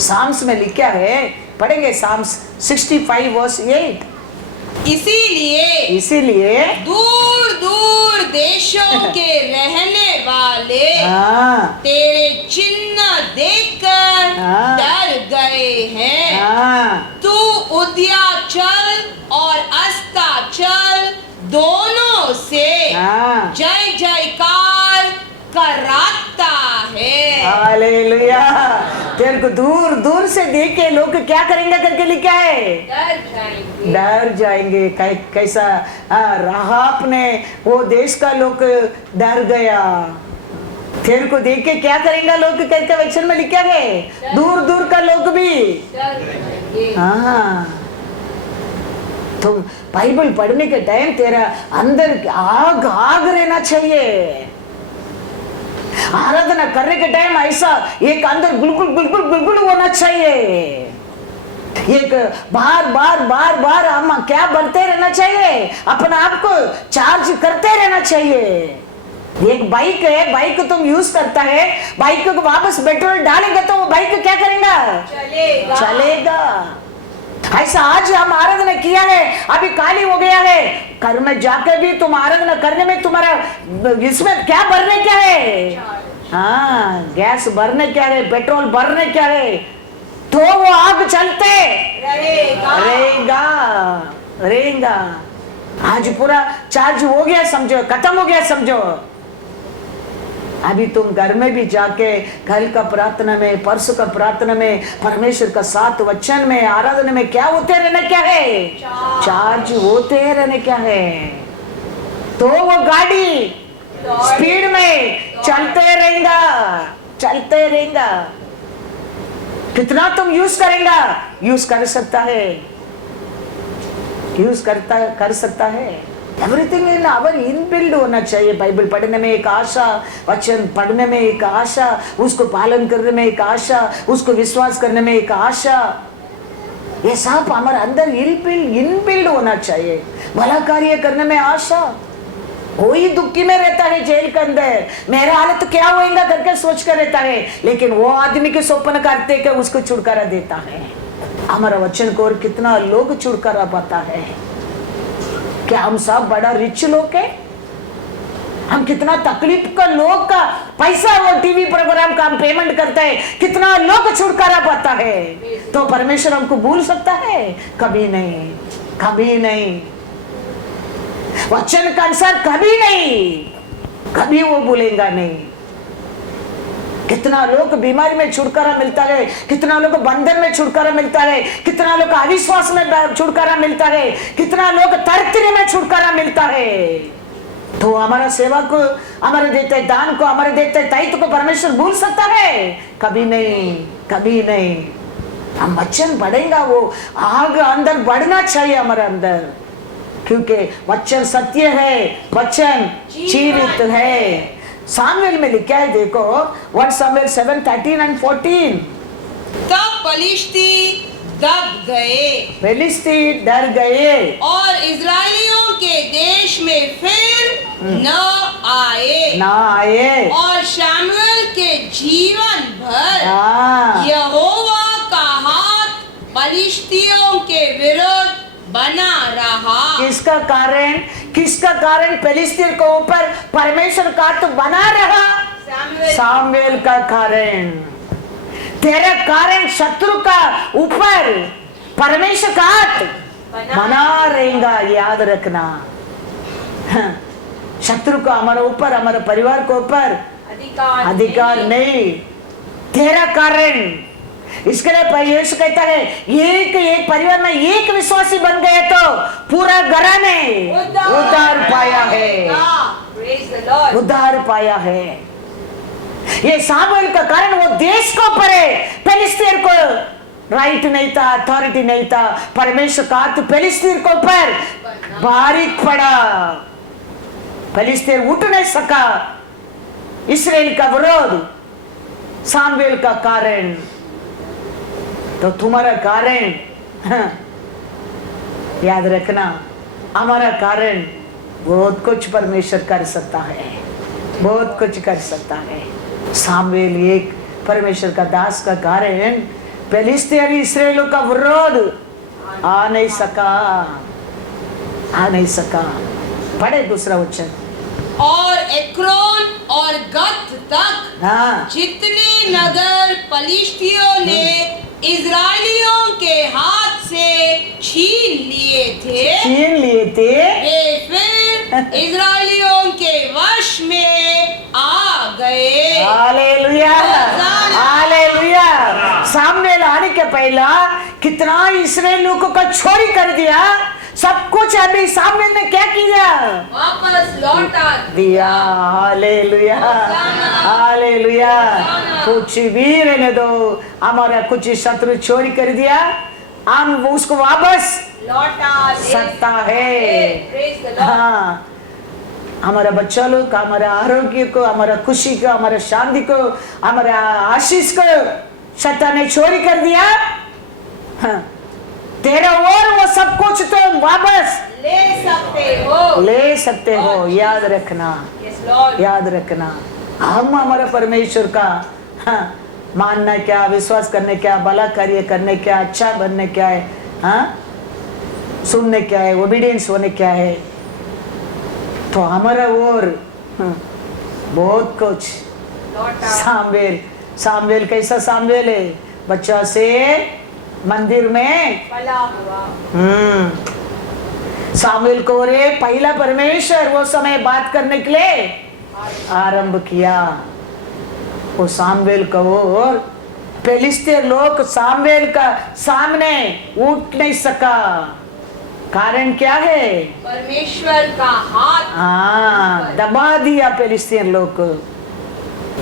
साम्स में लिखा है, पढ़ेंगे साम्स 65 वर्स 8। इसीलिए दूर दूर देशों के रहने वाले तेरे चिन्ह देखकर डर गए हैं। तू उदयाचल और अस्ताचल दोनों से जय जयकार कराता है। हालेलुया। तेरे को दूर दूर से देख के लोग क्या करेंगे करके लिखा है? डर जाएंगे। कैसा राहाब ने वो देश का लोग डर गया। तेरे को देख के क्या करेंगे लोग करके वचन में लिखा है? दूर दूर का लोग भी। हाँ, तुम बाइबल पढ़ने के टाइम तेरा अंदर आग आग रहना चाहिए। आराधना करने के टाइम ऐसा एक अंदर बिल्कुल बिल्कुल बिल्कुल होना चाहिए। एक बार बार बार बार हम क्या बढ़ते रहना चाहिए, अपने आप को चार्ज करते रहना चाहिए। एक बाइक है, बाइक तुम यूज करता है, बाइक को वापस पेट्रोल डालेगा तो वो बाइक क्या करेगा? चलेगा। ऐसा आज हम आराधना किया है, अभी खाली हो गया है, घर में जाकर भी तुम आराधना करने में तुम्हारा इसमें क्या भरने क्या है? हाँ, गैस भरने क्या है, पेट्रोल भरने क्या है, तो वो आग चलते रहेगा। आज पूरा चार्ज हो गया समझो, खत्म हो गया समझो। अभी तुम घर में भी जाके कल का प्रार्थना में, परसों का प्रार्थना में, परमेश्वर का साथ वचन में, आराधना में क्या होते रहने क्या है? चार्ज होते रहने क्या है? तो वो गाड़ी स्पीड में चलते रहेगा, चलते रहेगा। कितना तुम यूज करेगा, यूज कर सकता है, यूज कर सकता है। एवरीथिंग इन आवर इनबिल्ड होना चाहिए। बाइबल पढ़ने में एक आशा, वचन पढ़ने में एक आशा, उसको पालन करने में एक आशा, उसको विश्वास करने में एक आशा, ये सब हमारे अंदर इनबिल्ड होना चाहिए। भला कार्य करने में आशा। कोई दुखी में रहता है जेल के अंदर, मेरा हालत क्या होएगा करके सोच कर रहता है, लेकिन वो आदमी के स्वप्न करते कि उसको छुटकारा देता है। हमारा वचन को और कितना लोग छुटकारा पाता है। क्या हम सब बड़ा रिच लोग हैं? हम कितना तकलीफ का लोग का पैसा वो टीवी प्रोग्राम का हम पेमेंट करते हैं, कितना लोग छुटकारा पाता है। तो परमेश्वर हमको भूल सकता है? कभी नहीं, कभी नहीं। वचन का अनुसार कभी नहीं, कभी वो भूलेगा नहीं। कितना लोग बीमारी में छुटकारा मिलता है, कितना लोग बंधन में छुटकारा मिलता है, कितना लोग अविश्वास में छुटकारा मिलता है, कितना लोग तरतरी में छुटकारा मिलता है। तो हमारा सेवा को, हमारे देते दान को, हमारे देते दायित्व को परमेश्वर भूल सकता है? कभी नहीं, कभी नहीं। हम वचन बढ़ेगा, वो आग अंदर बढ़ना चाहिए हमारे अंदर, क्योंकि वचन सत्य है, वचन जीवित है। सामुएल में लिखा है, देखो 1 सामुएल 7:13 and 14। तब फलिश्ती दब गए, फिलिस्ती डर गए और इजरायलियों के देश में फिर न आए, ना आए। और शमूएल के जीवन भर हाँ। यहोवा का हाथ फलिश्तियों के विरुद्ध बना रहा। किसका कारण? किसका कारण फिलिस्तीन के ऊपर परमेश्वर का हाथ बना रहा? सामुएल का कारण। तेरा कारण शत्रु का ऊपर परमेश्वर का हाथ बना रहेगा, याद रखना। शत्रु का हमारे ऊपर, हमारे परिवार के ऊपर अधिकार नहीं। तेरा कारण। इसके लिए यीशु कहता है, एक परिवार में एक विश्वासी बन गए तो पूरा घराने उद्धार पाया है, उद्धार पाया है। ये सामुएल का कारण वो देश को ऊपर है, फिलिस्तीन को राइट नहीं था, अथॉरिटी नहीं था। परमेश्वर का हाथ फिलिस्तीन को ऊपर बारीक पड़ा, फिलिस्तीन उठ नहीं सका। इस्राएल का विरोध सामुएल का कारण। तो तुम्हारा कारण, याद रखना, हमारा कारण बहुत कुछ परमेश्वर कर सकता है, बहुत कुछ कर सकता है। सामुएल एक परमेश्वर का दास का कारण फिलिस्तीन इस्राएलियों का विरोध आ नहीं सका, आ नहीं सका। पढ़े दूसरा वचन। और एक्रोन और गत तक जितने नगर फलिश्तियों ने इजरायलियों के हाथ से छीन लिए थे, वे फिर इजरायलियों के वश में आ गए। Hallelujah, hallelujah. सामने लाने के पहला कितना इस्राएलियों को चोरी कर दिया, सब कुछ अभी सामने ने क्या किया? वापस लौटा दिया। Hallelujah, hallelujah. कुछ भी रहने दो, हमारा कुछ शत्रु चोरी कर दिया, हम उसको वापस लौटा सकता है। हाँ, हमारा बच्चा लोग, हमारा आरोग्य को, हमारा खुशी को, हमारा शांति को, हमारा आशीष को शैतान ने चोरी कर दिया। हाँ, तेरा और वो सब कुछ तो वापस ले सकते हो। याद रखना, याद रखना। हम हमारा परमेश्वर का मानना क्या, विश्वास करने क्या, भला कार्य करने क्या, अच्छा बनने क्या है, सुनने क्या है, ओबीडियंस होने क्या है। तो हमारा और बहुत कुछ। सामुएल कैसा सामुएल है? बच्चा से मंदिर में पला हुआ। सामुएल को रे पहला परमेश्वर वो समय बात करने के लिए आरंभ किया। वो सामुएल को और फिलिस्तीन लोग सामुएल का सामने उठ नहीं सका। कारण क्या है? परमेश्वर का हाथ दबा दिया फिलिस्तीन लोग को।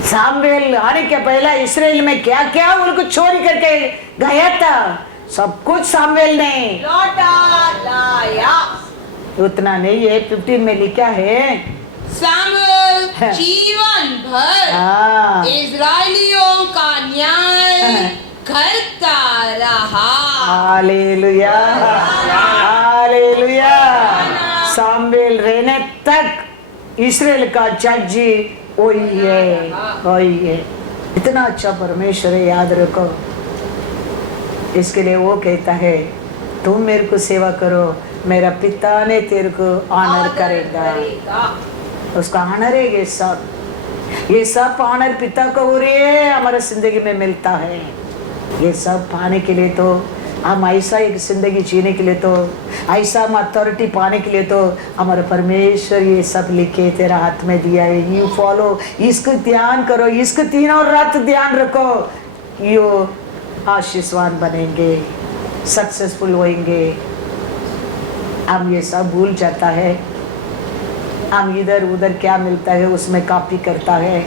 सामुएल आने के पहला इसराइल में क्या क्या उनको चोरी करके गया था, सब कुछ सामुएल ने लौटा लाया। उतना नहीं है, 15 में लिखा है सामुएल जीवन भर इजरायलियों का न्याय करता रहा। Hallelujah, hallelujah. सामुएल रहने तक इस्राएल का जज वही है, वही है। इतना अच्छा परमेश्वर है, याद रखो। इसके लिए वो कहता है तुम मेरे को सेवा करो, मेरा पिता ने तेरे को ऑनर करेगा। उसका ऑनर है ये सब ऑनर पिता को हो रही है, हमारे जिंदगी में मिलता है। ये सब पाने के लिए तो हम ऐसा एक जिंदगी जीने के लिए तो ऐसा हम अथॉरिटी पाने के लिए तो हमारा परमेश्वर ये सब लिखे तेरा हाथ में दिया है। यू फॉलो, इसको ध्यान करो, इसको तीनों रात ध्यान रखो, यो आशीषवान बनेंगे, सक्सेसफुल होंगे। हम ये सब भूल जाता है, हम इधर उधर क्या मिलता है उसमें कॉपी करता है,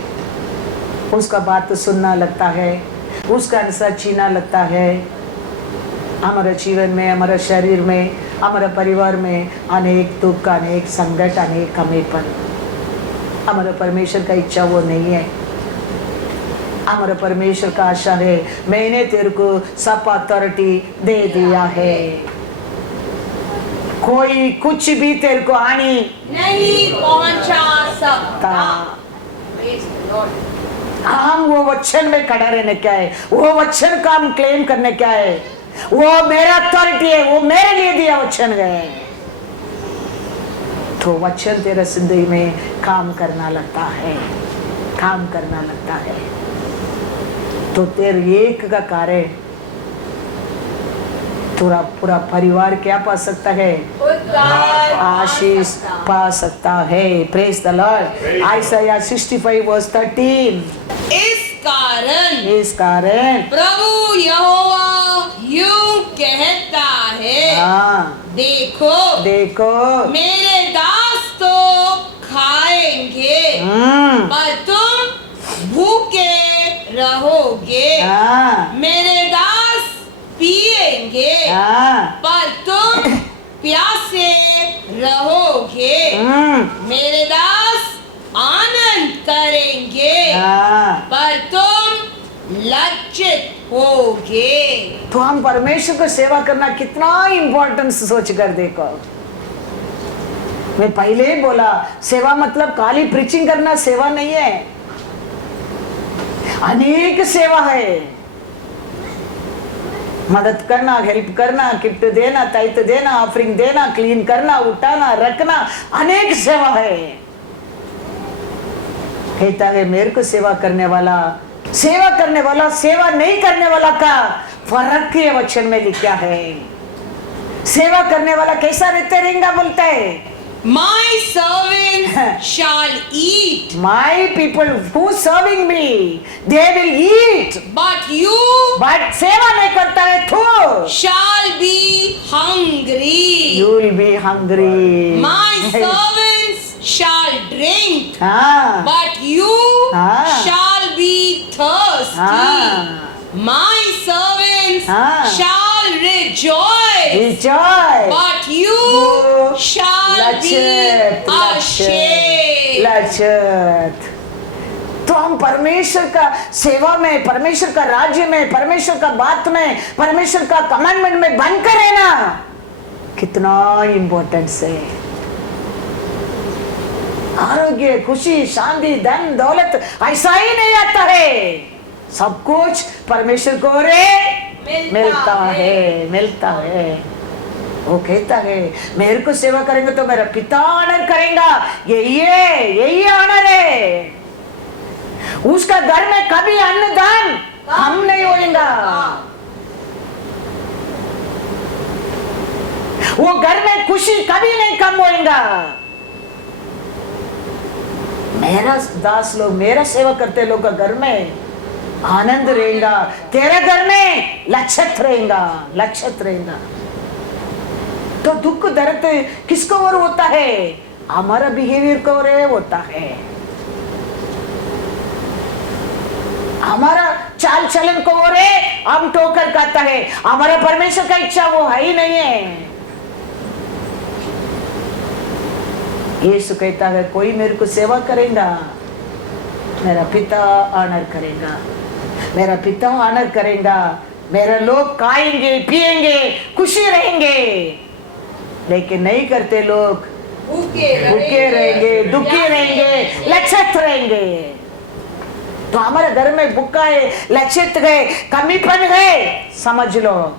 उसका बात सुनना लगता है, उसका अनुसार जीना लगता है। हमारे जीवन में, हमारे शरीर में, हमारे परिवार में अनेक दुख, अनेक संकट, अनेक कमीपन। हमारे परमेश्वर का इच्छा वो नहीं है। हमारे परमेश्वर का आशा है मैंने तेरे को सब अथॉरिटी दे दिया है, कोई कुछ भी तेरे को हानि नहीं पहुंचा सकता। हम वो वचन में खड़ा रहने क्या है, वो वचन का हम क्लेम करने क्या है, वो मेरा अथॉरिटी है, वो मेरे लिए दिया वचन है। तो वचन तेरा जिंदगी में काम करना लगता है, काम करना लगता है। तो तेरे एक का कार्य पूरा पूरा परिवार क्या पा सकता है, आशीष पा सकता है। Praise the Lord. Isaiah 65 verse 13। इस कारण प्रभु यहोवा यूं कहता है, देखो देखो मेरे दास तो खाएंगे पर तुम भूखे रहोगे, मेरे दास पिएंगे पर तुम प्यासे रहोगे, मेरे दास आनंद करेंगे पर तुम लज्जित होगे। तो हम परमेश्वर को सेवा करना कितना इम्पोर्टेंस सोच कर देखो। मैं पहले ही बोला, सेवा मतलब खाली प्रीचिंग करना सेवा नहीं है, अनेक सेवा है। मदद करना, हेल्प करना, गिफ्ट देना, ताइत देना, ऑफरिंग देना, क्लीन करना, उठाना, रखना, अनेक सेवा है। कहता है मेरे को सेवा करने वाला, सेवा नहीं करने वाला का फर्क ये वचन में लिखा है। सेवा करने वाला कैसा रहते रहेगा बोलता है, My servants shall eat. My people who serving me, they will eat. But you, but सेवा नहीं करता है तू, shall be hungry. You will be hungry. My servants shall drink. But you shall be thirsty. My servants shall rejoice. But you shall be ashamed. लज्जत। तो हम परमेश्वर का सेवा में, परमेश्वर का राज्य में, परमेश्वर का बात में, परमेश्वर का कमांडमेंट में बनकर रहना कितना इम्पोर्टेंस है। आरोग्य, खुशी, शांति, धन, दौलत ऐसा ही नहीं आता है, सब कुछ परमेश्वर को मिलता है। वो कहता है मेरे को सेवा करेंगे तो मेरा पिता ऑनर करेगा, यही ऑनर है। उसका घर में कभी अन्नदान हम नहीं होगा, वो घर में खुशी कभी नहीं कम होगा। मेरा दास लोग, मेरा सेवा करते लोग का घर में आनंद रहेगा, तेरे घर में लज्जत रहेगा। तो दुख दर्द किसको और होता है, हमारा बिहेवियर को और होता है। हमारा चाल चलन को वो रे हम ठोकर खाता है, हमारा परमेश्वर का इच्छा वो है ही नहीं है। यीशु कहता है कोई मेरे को सेवा करेगा मेरा पिता ऑनर करेगा, मेरा पिता ऑनर करेगा, मेरे लोग खाएंगे पिएंगे खुशी रहेंगे। लेकिन नहीं करते लोग भूखे रहेंगे, दुखी रहेंगे, लक्षित रहेंगे। तो हमारे घर में भूखा है, लक्षित है, कमीपन है, समझ लो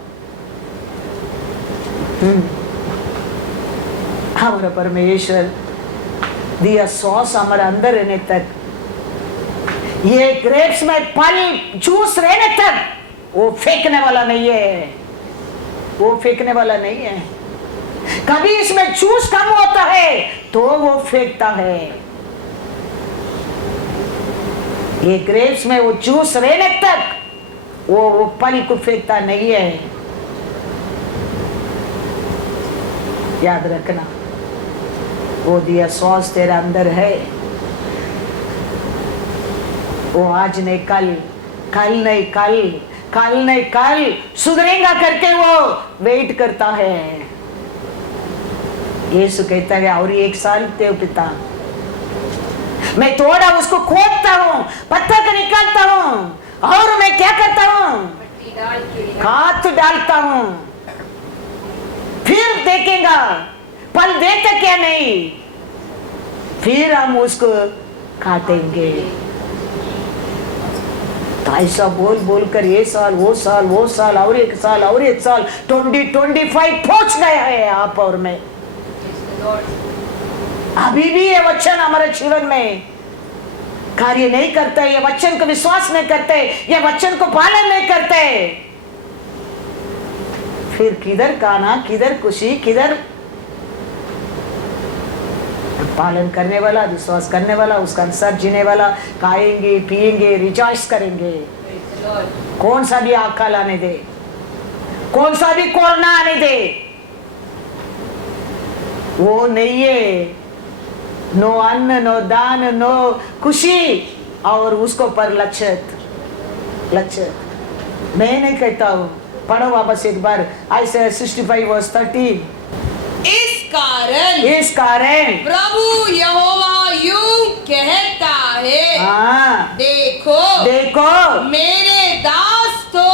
हमारा परमेश्वर दिया सॉस हमारे अंदर रहने तक, ये ग्रेप्स में फल जूस रहने तक वो फेंकने वाला नहीं है, वो फेंकने वाला नहीं है। कभी इसमें जूस कम होता है तो वो फेंकता है। ये ग्रेप्स में वो जूस रहने तक वो फल को फेंकता नहीं है। याद रखना वो दिया सॉस तेरा अंदर है, वो आज नहीं कल, कल नहीं कल, कल नहीं कल सुधरेगा करके वो वेट करता है। यीशु कहता है और 1 साल देव पिता, मैं थोड़ा उसको खोदता हूँ, पत्थर को निकालता हूँ और मैं क्या करता हूँ हाथ डालता हूँ, फिर देखेगा फल देता क्या नहीं, फिर हम उसको काटेंगे। तो ऐसा बोल बोल कर ये साल वो साल वो साल और 1 साल और 1 साल 2025 पहुंच गया है आप और मैं। अभी भी ये वचन हमारे जीवन में कार्य नहीं करते, ये वचन को विश्वास नहीं करते, ये वचन को पालन नहीं करते, फिर किधर काना, किधर खुशी, किधर पालन करने वाला, विश्वास करने वाला, उसका अनुसार जीने वाला, खाएंगे पिएंगे रिजॉइस करेंगे। कौन सा भी आकाल आने दे, कौन सा भी कोरोना आने दे, वो नहीं है। नो अन्न, नो दान, नो खुशी और उसको पर लक्षित। मैं नहीं कहता हूँ, पढ़ो वापस एक बार आयशा 65:13। इस कारण प्रभु यहोवा यूं कहता है, हाँ, देखो मेरे दास तो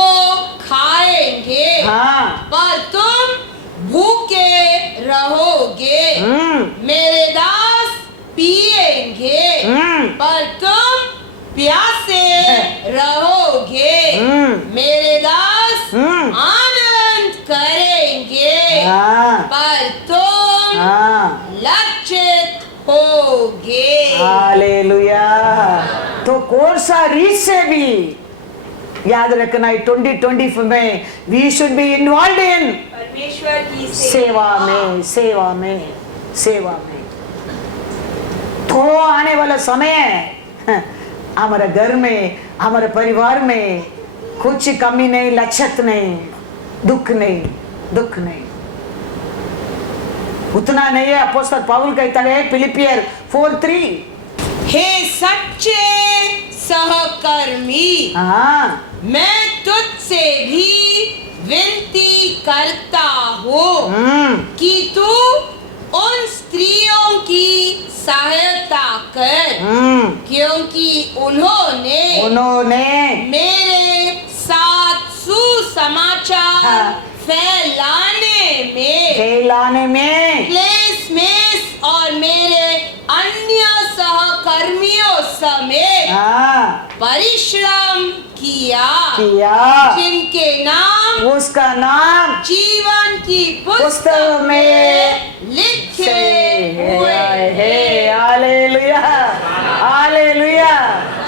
खाएंगे, हाँ, पर तुम भूखे रहोगे, मेरे दास पिएंगे, पर तुम प्यासे रहोगे, मेरे दास आनंद करेंगे, हाँ, पर तुम हाँ, लज्जित होगे। हालेलुया। तो कौन सा रीच से भी याद रखना है 2025 में we should be involve in परमेश्वर की सेवा में। तो आने वाला समय है हमारे घर में, हमारे परिवार में कुछ कमी नहीं, लक्षित नहीं, दुख नहीं, उतना नहीं है। अपोस्तल पौल कहता है फिलिपियर 4:3, हे सच्चे सहकर्मी, हाँ, मैं तुझसे भी विनती करता हूँ कि तू उन स्त्रियों की सहायता कर, क्योंकि उन्होंने मेरे साथ सुसमाचार फैलाने में क्लेश में और मेरे अन्य सहकर्मियों समेत परिश्रम किया, जिनके नाम उसका नाम जीवन की पुस्तक में लिखे हुए हैं। Hallelujah, hallelujah.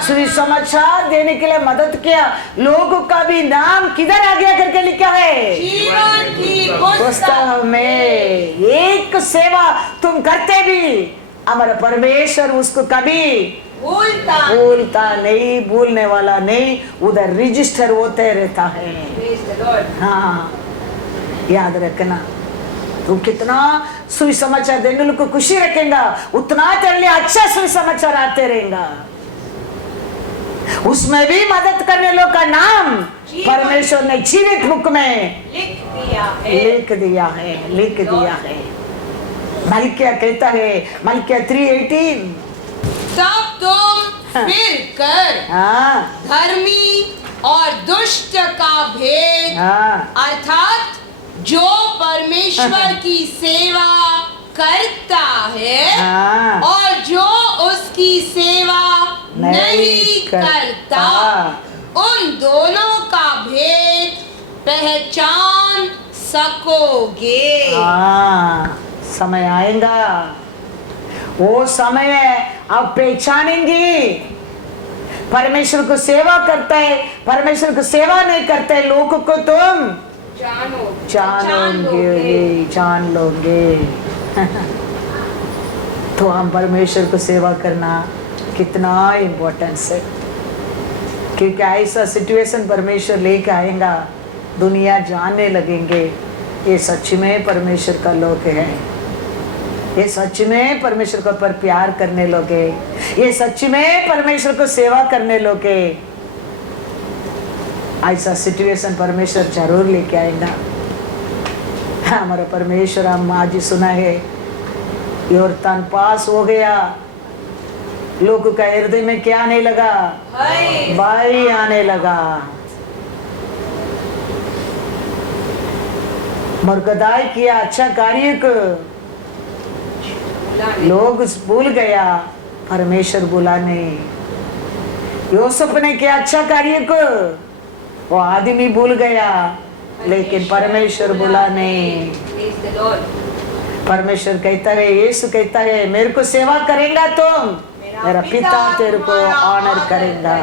सुसमाचार देने के लिए मदद किया, लोगों का भी नाम किधर आ गया करके लिखा है जीवन की पुस्तक में। एक सेवा तुम करते भी, हमारा परमेश्वर उसको कभी भूलता नहीं, भूलने वाला नहीं, उधर रजिस्टर होते रहता है। हाँ, याद रखना, तू कितना सुसमाचार देने को खुशी रखेगा, उतना तेरे लिए अच्छा सुसमाचार आते रहेगा। उसमें भी मदद करने लोग का नाम परमेश्वर ने जीवित बुक में लिख दिया है। लिख दिया है। मलकिया कहता है, मलकिया 3:18, तब तुम फिर कर धर्मी और दुष्ट का भेद, अर्थात जो परमेश्वर की सेवा करता है और जो उसकी सेवा नहीं करता, उन दोनों का भेद पहचान सकोगे। समय आएगा, वो समय आप पहचानेंगे। परमेश्वर को सेवा करता है, परमेश्वर को सेवा नहीं करता है, लोगों को तुम जान लोगे। तो हम परमेश्वर को सेवा करना कितना इम्पोर्टेंस है, क्योंकि ऐसा सिचुएशन परमेश्वर लेके आएगा, दुनिया जानने लगेंगे ये सच में परमेश्वर का लोग है, ये सच में परमेश्वर को पर प्यार करने लोग है, ये सच में परमेश्वर को सेवा करने लोग है। ऐसा सिचुएशन परमेश्वर जरूर लेके आएगा। हमारा परमेश्वर, हम आज ही सुना है, योर्दान पास हो गया, लोगों का हृदय में क्या आने लगा? भय आने लगा। मर्कदाई किया अच्छा कार्य को लोग भूल गया, परमेश्वर भूला नहीं। यूसुफ ने किया अच्छा कार्य को, वो आदमी भूल गया, लेकिन परमेश्वर भूला नहीं। परमेश्वर कहता है, यीशु कहता है, मेरे को सेवा करेगा तुम, मेरा पिता तेरे को ऑनर करेगा।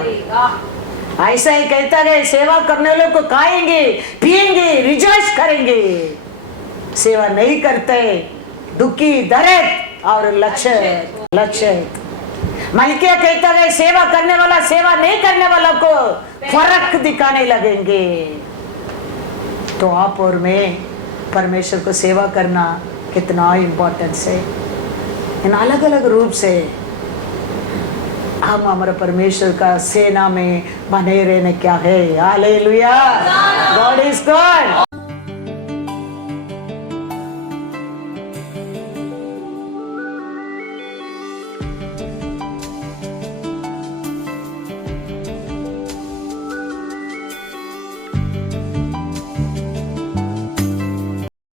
ऐसा ही कहता है, सेवा करने वालों को खाएंगे, पिएंगे, रिजॉइस करेंगे। सेवा नहीं करते, दुखी, दर्द और लक्षित। मलकिया कहता है, सेवा करने वाला सेवा नहीं करने वाला को फर्क दिखाने लगेंगे। तो आप और मैं परमेश्वर को सेवा करना कितना इम्पोर्टेंस है। इन अलग अलग रूप से हम हमारे परमेश्वर का सेना में बने रहने क्या है। Hallelujah, God is God.